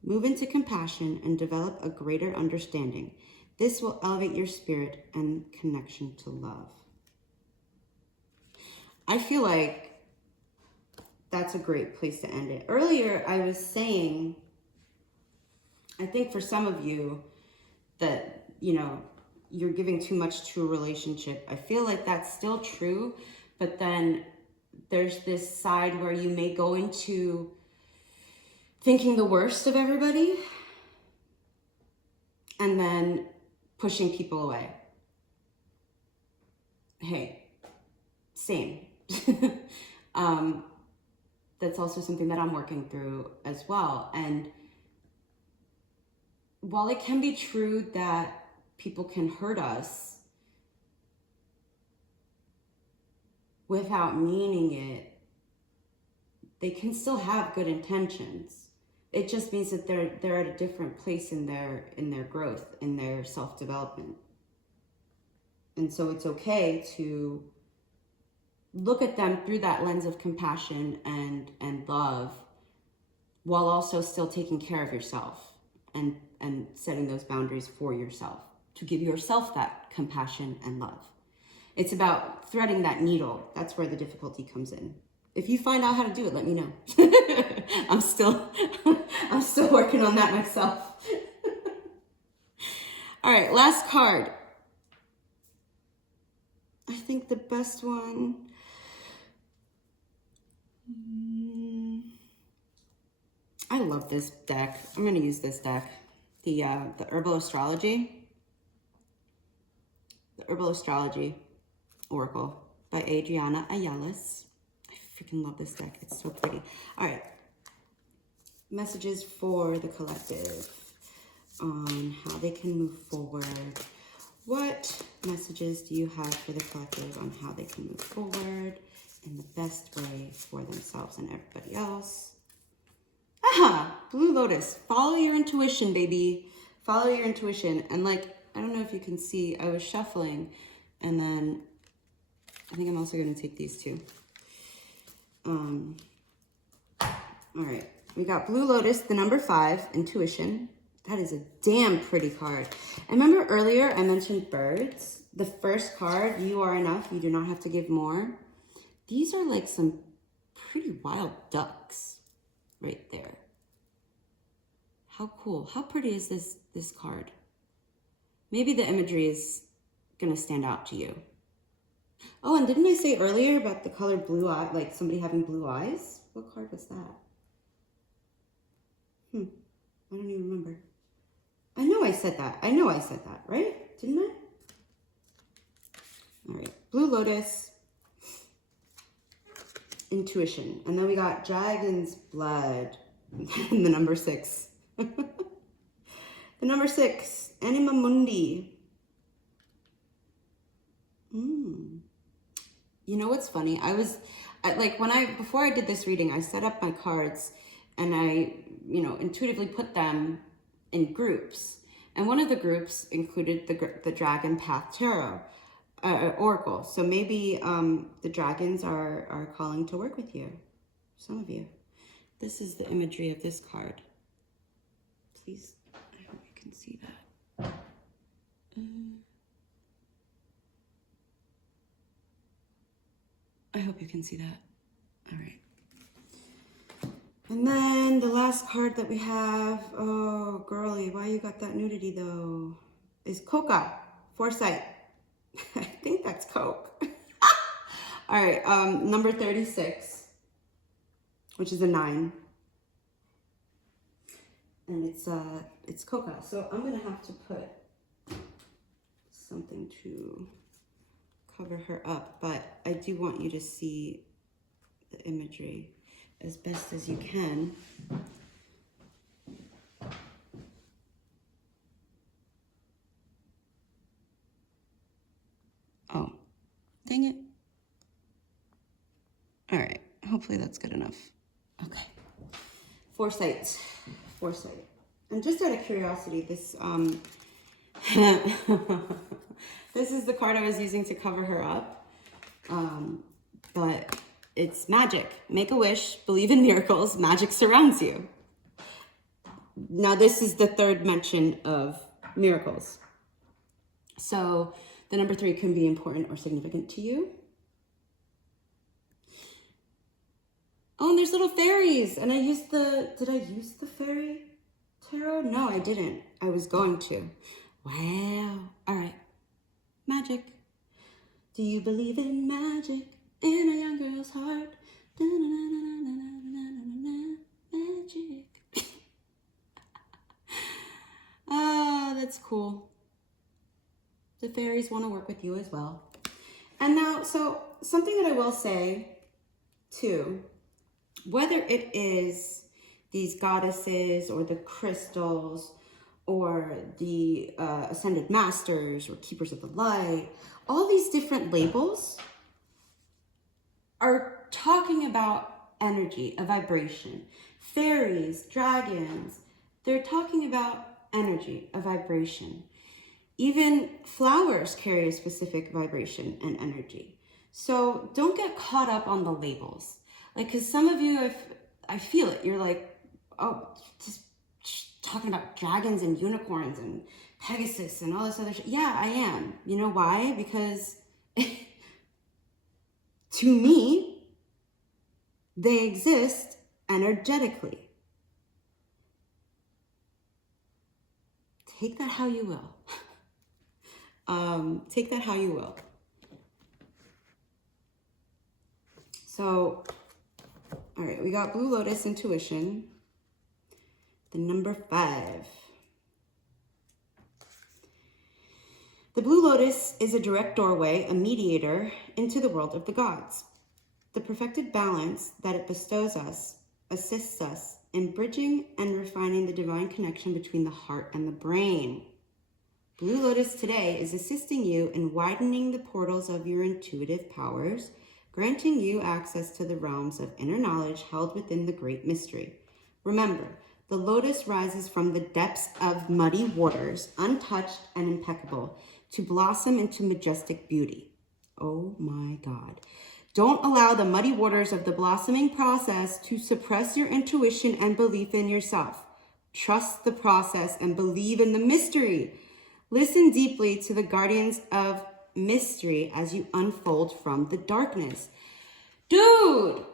Move into compassion and develop a greater understanding. This will elevate your spirit and connection to love. I feel like that's a great place to end it. Earlier, I was saying, I think for some of you that, you're giving too much to a relationship. I feel like that's still true, but then there's this side where you may go into thinking the worst of everybody and then pushing people away. Hey, same. That's also something that I'm working through as well. And while it can be true that people can hurt us without meaning it, they can still have good intentions. It just means that they're at a different place in their growth, in their self-development. And so it's okay to look at them through that lens of compassion and love, while also still taking care of yourself and setting those boundaries for yourself, to give yourself that compassion and love. It's about threading that needle. That's where the difficulty comes in. If you find out how to do it, let me know. I'm still working on that myself. All right, last card. I think the best one. I love this deck. I'm going to use this deck. The Herbal Astrology. The Herbal Astrology Oracle by Adriana Ayales. I freaking love this deck. It's so pretty. All right. Messages for the collective on how they can move forward. What messages do you have for the collective on how they can move forward in the best way for themselves and everybody else? Aha! Blue Lotus. Follow your intuition, baby. Follow your intuition. And I don't know if you can see, I was shuffling and then I think I'm also going to take these two. All right. We got Blue Lotus, the number 5, Intuition. That is a damn pretty card. And remember earlier I mentioned birds? The first card, you are enough. You do not have to give more. These are like some pretty wild ducks right there. How cool. How pretty is this card? Maybe the imagery is going to stand out to you. Oh, and didn't I say earlier about the color blue eye, like somebody having blue eyes? What card was that? I don't even remember. I know I said that. Right? Didn't I? All right. Blue Lotus, Intuition. And then we got Dragon's Blood, and the number 6. The number 6, Anima Mundi. You know what's funny? Before I did this reading, I set up my cards and I, intuitively put them in groups. And one of the groups included the Dragon Path Tarot Oracle. So maybe the dragons are calling to work with you. Some of you. This is the imagery of this card. Please, I hope you can see that. I hope you can see that. All right. And then the last card that we have, oh, girly, why you got that nudity though? Is Coca, Foresight. I think that's Coke. All right, number 36, which is a 9. And it's Coca. So I'm gonna have to put something to cover her up, but I do want you to see the imagery as best as you can. Oh, dang it. All right, hopefully that's good enough. Okay, Foresight. And just out of curiosity, this this is the card I was using to cover her up, but it's magic. Make a wish, believe in miracles, magic surrounds you. Now this is the 3rd mention of miracles. So the number 3 can be important or significant to you. Oh, and there's little fairies, and did I use the fairy tarot? No, I didn't. I was going to. Wow. All right. Magic. Do you believe in magic in a young girl's heart? Magic. Ah, that's cool. The fairies want to work with you as well. And now, so something that I will say too, whether it is these goddesses or the crystals or the ascended masters or keepers of the light, all these different labels are talking about energy, a vibration. Fairies, dragons, they're talking about energy, a vibration. Even flowers carry a specific vibration and energy. So don't get caught up on the labels. Like, because some of you, I feel it, you're like, oh, just talking about dragons and unicorns and Pegasus and all this other shit. Yeah, I am. You know why? Because to me, they exist energetically. Take that how you will. Take that how you will. So, all right, we got Blue Lotus, Intuition, the number 5. The Blue Lotus is a direct doorway, a mediator into the world of the gods. The perfected balance that it bestows us assists us in bridging and refining the divine connection between the heart and the brain. Blue Lotus today is assisting you in widening the portals of your intuitive powers, granting you access to the realms of inner knowledge held within the great mystery. Remember, the lotus rises from the depths of muddy waters, untouched and impeccable, to blossom into majestic beauty. Oh my God. Don't allow the muddy waters of the blossoming process to suppress your intuition and belief in yourself. Trust the process and believe in the mystery. Listen deeply to the guardians of mystery as you unfold from the darkness. Dude,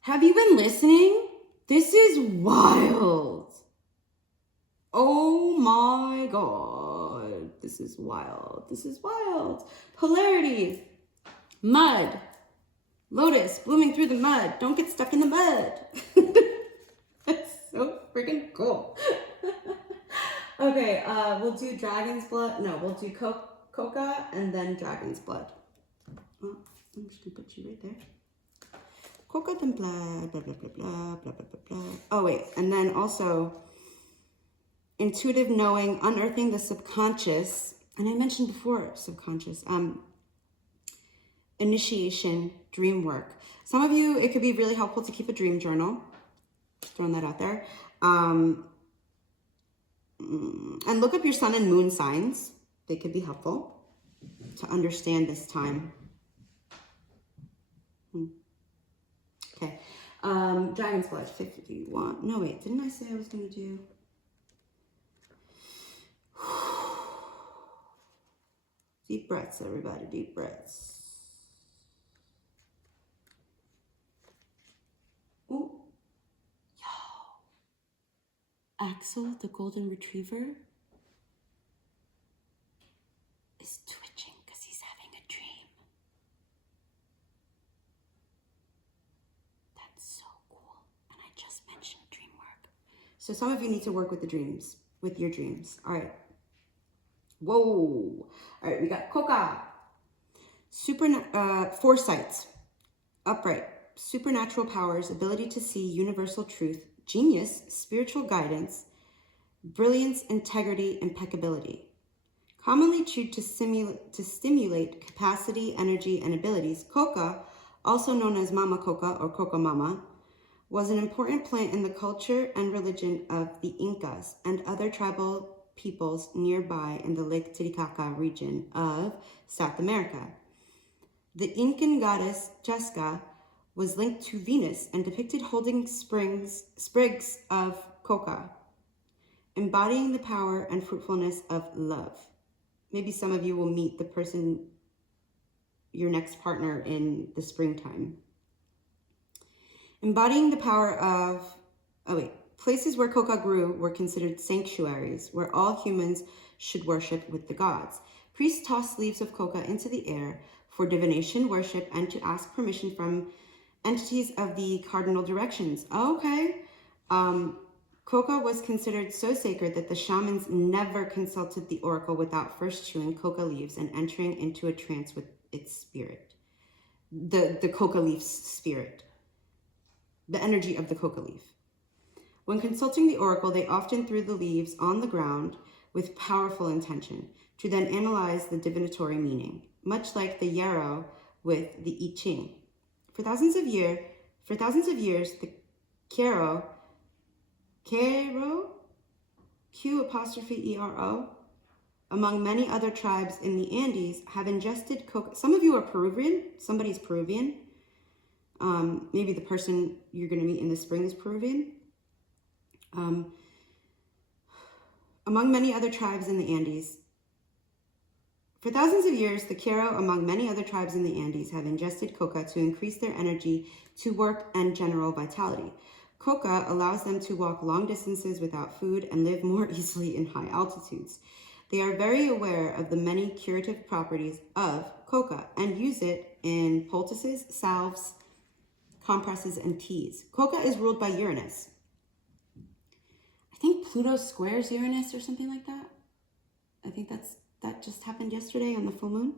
have you been listening? This is wild. Oh my God, this is wild. This is wild. Polarity, mud, lotus blooming through the mud. Don't get stuck in the mud. That's so freaking cool. Okay, we'll do dragon's blood. No, we'll do coca and then dragon's blood. Oh, I'm just gonna put you right there. Coca and blood, blah, blah, blah, blah, blah, blah, blah, blah. Oh, wait, and then also intuitive knowing, unearthing the subconscious, and I mentioned before subconscious, initiation, dream work. Some of you, it could be really helpful to keep a dream journal. Just throwing that out there. And look up your sun and moon signs. They could be helpful to understand this time. Okay. Dragon's blood, 51. No, wait, didn't I say I was going to do? Deep breaths, everybody, deep breaths. Oh, yo. Axel, the golden retriever, is twitching because he's having a dream. That's so cool. And I just mentioned dream work. So some of you need to work with the dreams, with your dreams. All right. Whoa. All right, we got coca. Foresight. Upright. Supernatural powers, ability to see universal truth, genius, spiritual guidance, brilliance, integrity, impeccability. Commonly chewed to stimulate capacity, energy, and abilities, coca, also known as mama coca or coca mama, was an important plant in the culture and religion of the Incas and other tribal peoples nearby in the Lake Titicaca region of South America. The Incan goddess Chasca was linked to Venus and depicted holding sprigs of coca, embodying the power and fruitfulness of love. Maybe some of you will meet the person, your next partner, in the springtime. Embodying the power of, places where coca grew were considered sanctuaries where all humans should worship with the gods. Priests tossed leaves of coca into the air for divination, worship, and to ask permission from entities of the cardinal directions. Okay. Coca was considered so sacred that the shamans never consulted the oracle without first chewing coca leaves and entering into a trance with its spirit. The coca leaf's spirit. The energy of the coca leaf. When consulting the oracle, they often threw the leaves on the ground with powerful intention to then analyze the divinatory meaning, much like the yarrow with the I Ching. For thousands of years, the Quero, Q''ERO, among many other tribes in the Andes, have ingested coca. Some of you are Peruvian. Somebody's Peruvian. Maybe the person you're going to meet in the spring is Peruvian. Among many other tribes in the Andes. For thousands of years, the Quero, among many other tribes in the Andes, have ingested coca to increase their energy to work and general vitality. Coca allows them to walk long distances without food and live more easily in high altitudes. They are very aware of the many curative properties of coca and use it in poultices, salves, compresses, and teas. Coca is ruled by Uranus. I think Pluto squares Uranus or something like that. I think that just happened yesterday on the full moon.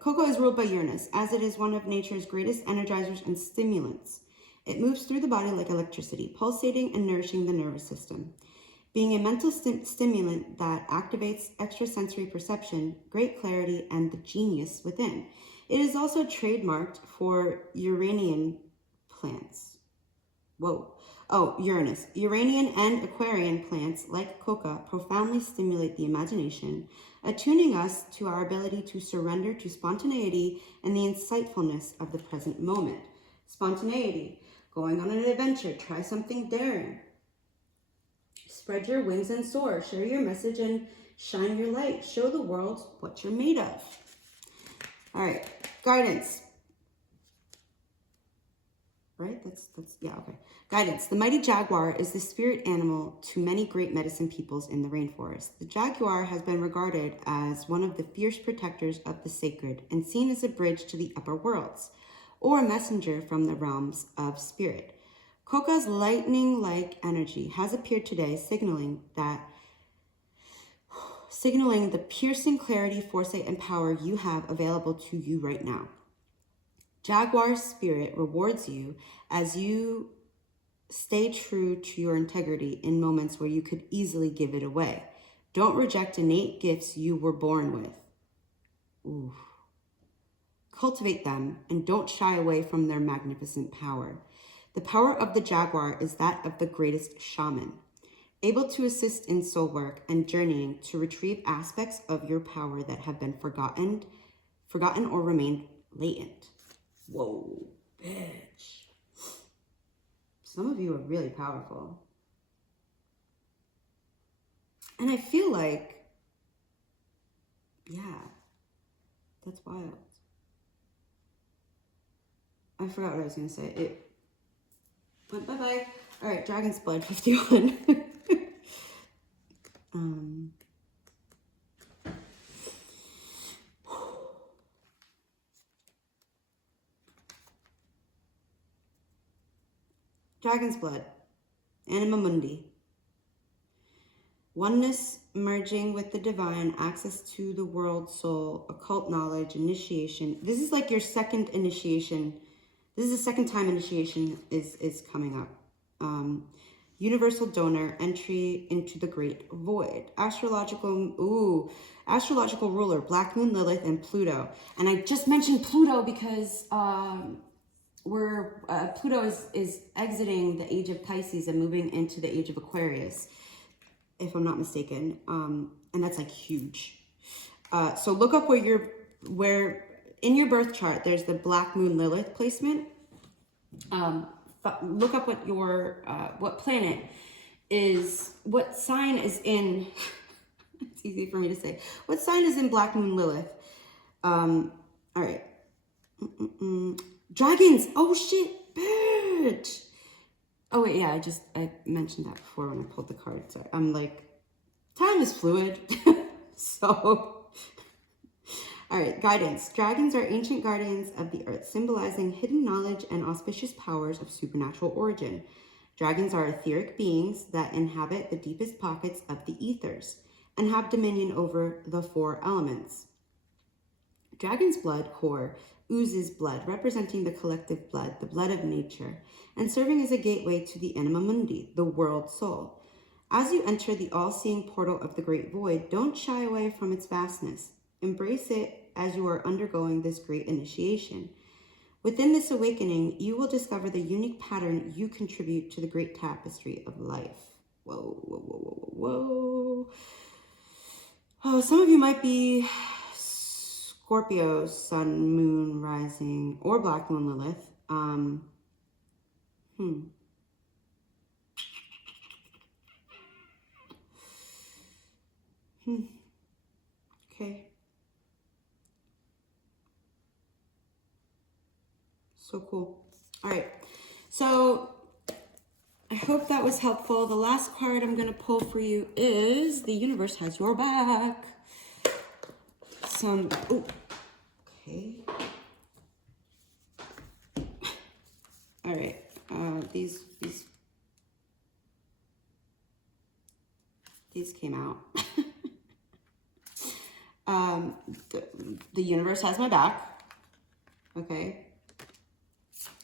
Coca is ruled by Uranus, as it is one of nature's greatest energizers and stimulants. It moves through the body like electricity, pulsating and nourishing the nervous system. Being a mental stimulant that activates extrasensory perception, great clarity, and the genius within. It is also trademarked for Uranian plants. Whoa. Oh, Uranus. Uranian and Aquarian plants, like coca, profoundly stimulate the imagination, attuning us to our ability to surrender to spontaneity and the insightfulness of the present moment. Spontaneity. Going on an adventure. Try something daring. Spread your wings and soar. Share your message and shine your light. Show the world what you're made of. All right. Guidance. Right? Yeah, okay. Guidance. The mighty jaguar is the spirit animal to many great medicine peoples in the rainforest. The jaguar has been regarded as one of the fierce protectors of the sacred and seen as a bridge to the upper worlds, or a messenger from the realms of spirit. Coca's lightning-like energy has appeared today, signaling the piercing clarity, foresight, and power you have available to you right now. Jaguar spirit rewards you as you stay true to your integrity in moments where you could easily give it away. Don't reject innate gifts you were born with. Ooh. Cultivate them and don't shy away from their magnificent power. The power of the jaguar is that of the greatest shaman, able to assist in soul work and journeying to retrieve aspects of your power that have been forgotten or remained latent. Whoa, bitch. Some of you are really powerful. And I feel like, yeah, that's wild. I forgot what I was going to say. It went bye-bye. All right, Dragon's Blood 51. Dragon's Blood, Anima Mundi. Oneness, merging with the divine, access to the world soul, occult knowledge, initiation. This is like your second initiation. This is the second time initiation is coming up. Universal donor, entry into the great void. Astrological ruler, Black Moon, Lilith, and Pluto. And I just mentioned Pluto because Pluto is exiting the age of Pisces and moving into the age of Aquarius, if I'm not mistaken. And that's like huge. So look up where in your birth chart, there's the Black Moon Lilith placement. Look up what planet is, what sign is in, it's easy for me to say. What sign is in Black Moon Lilith? All right. Dragons. Oh shit, bitch. Oh wait, yeah, I mentioned that before when I pulled the card. Sorry. I'm like, time is fluid. So, all right, guidance. Dragons are ancient guardians of the earth, symbolizing hidden knowledge and auspicious powers of supernatural origin. Dragons are etheric beings that inhabit the deepest pockets of the ethers and have dominion over the four elements. Dragon's blood core oozes blood, representing the collective blood, the blood of nature, and serving as a gateway to the anima mundi, the world soul. As you enter the all-seeing portal of the great void, don't shy away from its vastness. Embrace it as you are undergoing this great initiation. Within this awakening, you will discover the unique pattern you contribute to the great tapestry of life. Whoa, whoa, whoa, whoa, whoa. Oh, some of you might be Scorpio, Sun, Moon, Rising, or Black Moon Lilith. Okay. So cool. All right. So I hope that was helpful. The last card I'm going to pull for you is the universe has your back. Okay. All right. These came out. The universe has my back. Okay.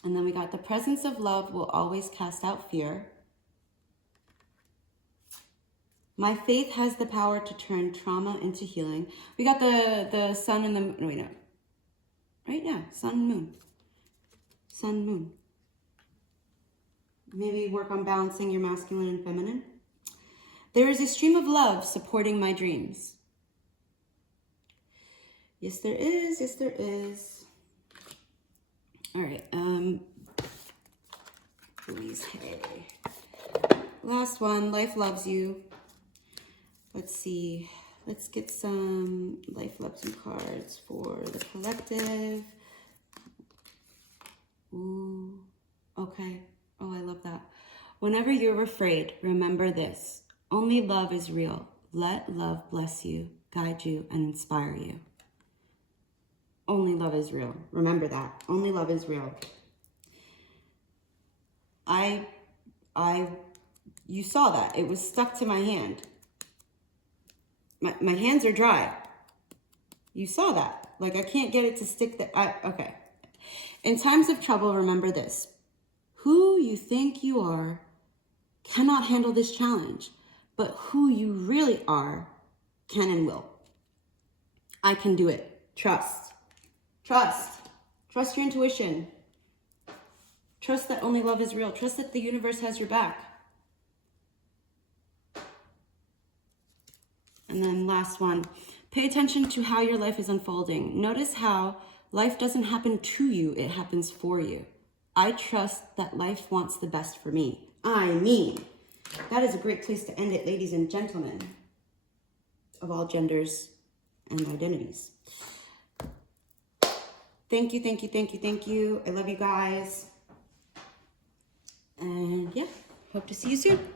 And then we got the presence of love will always cast out fear. My faith has the power to turn trauma into healing. We got the sun and the moon. No, wait, no. Right? Yeah. Sun, moon. Sun, moon. Maybe work on balancing your masculine and feminine. There is a stream of love supporting my dreams. Yes, there is. Yes, there is. All right. Louise Hay. Last one. Life loves you. Let's see. Let's get some Life Loves You cards for the collective. Ooh. Okay. Oh, I love that. Whenever you're afraid, remember this. Only love is real. Let love bless you, guide you, and inspire you. Only love is real. Remember that. Only love is real. You saw that. It was stuck to my hand. My hands are dry. You saw that. Like, I can't get it to stick okay. In times of trouble, remember this. Who you think you are cannot handle this challenge, but who you really are can and will. I can do it. Trust. Trust. Trust your intuition. Trust that only love is real. Trust that the universe has your back. And then last one. Pay attention to how your life is unfolding. Notice how life doesn't happen to you, it happens for you. I trust that life wants the best for me. I mean, that is a great place to end it, ladies and gentlemen of all genders and identities. Thank you, thank you, thank you, thank you. I love you guys. And yeah, hope to see you soon.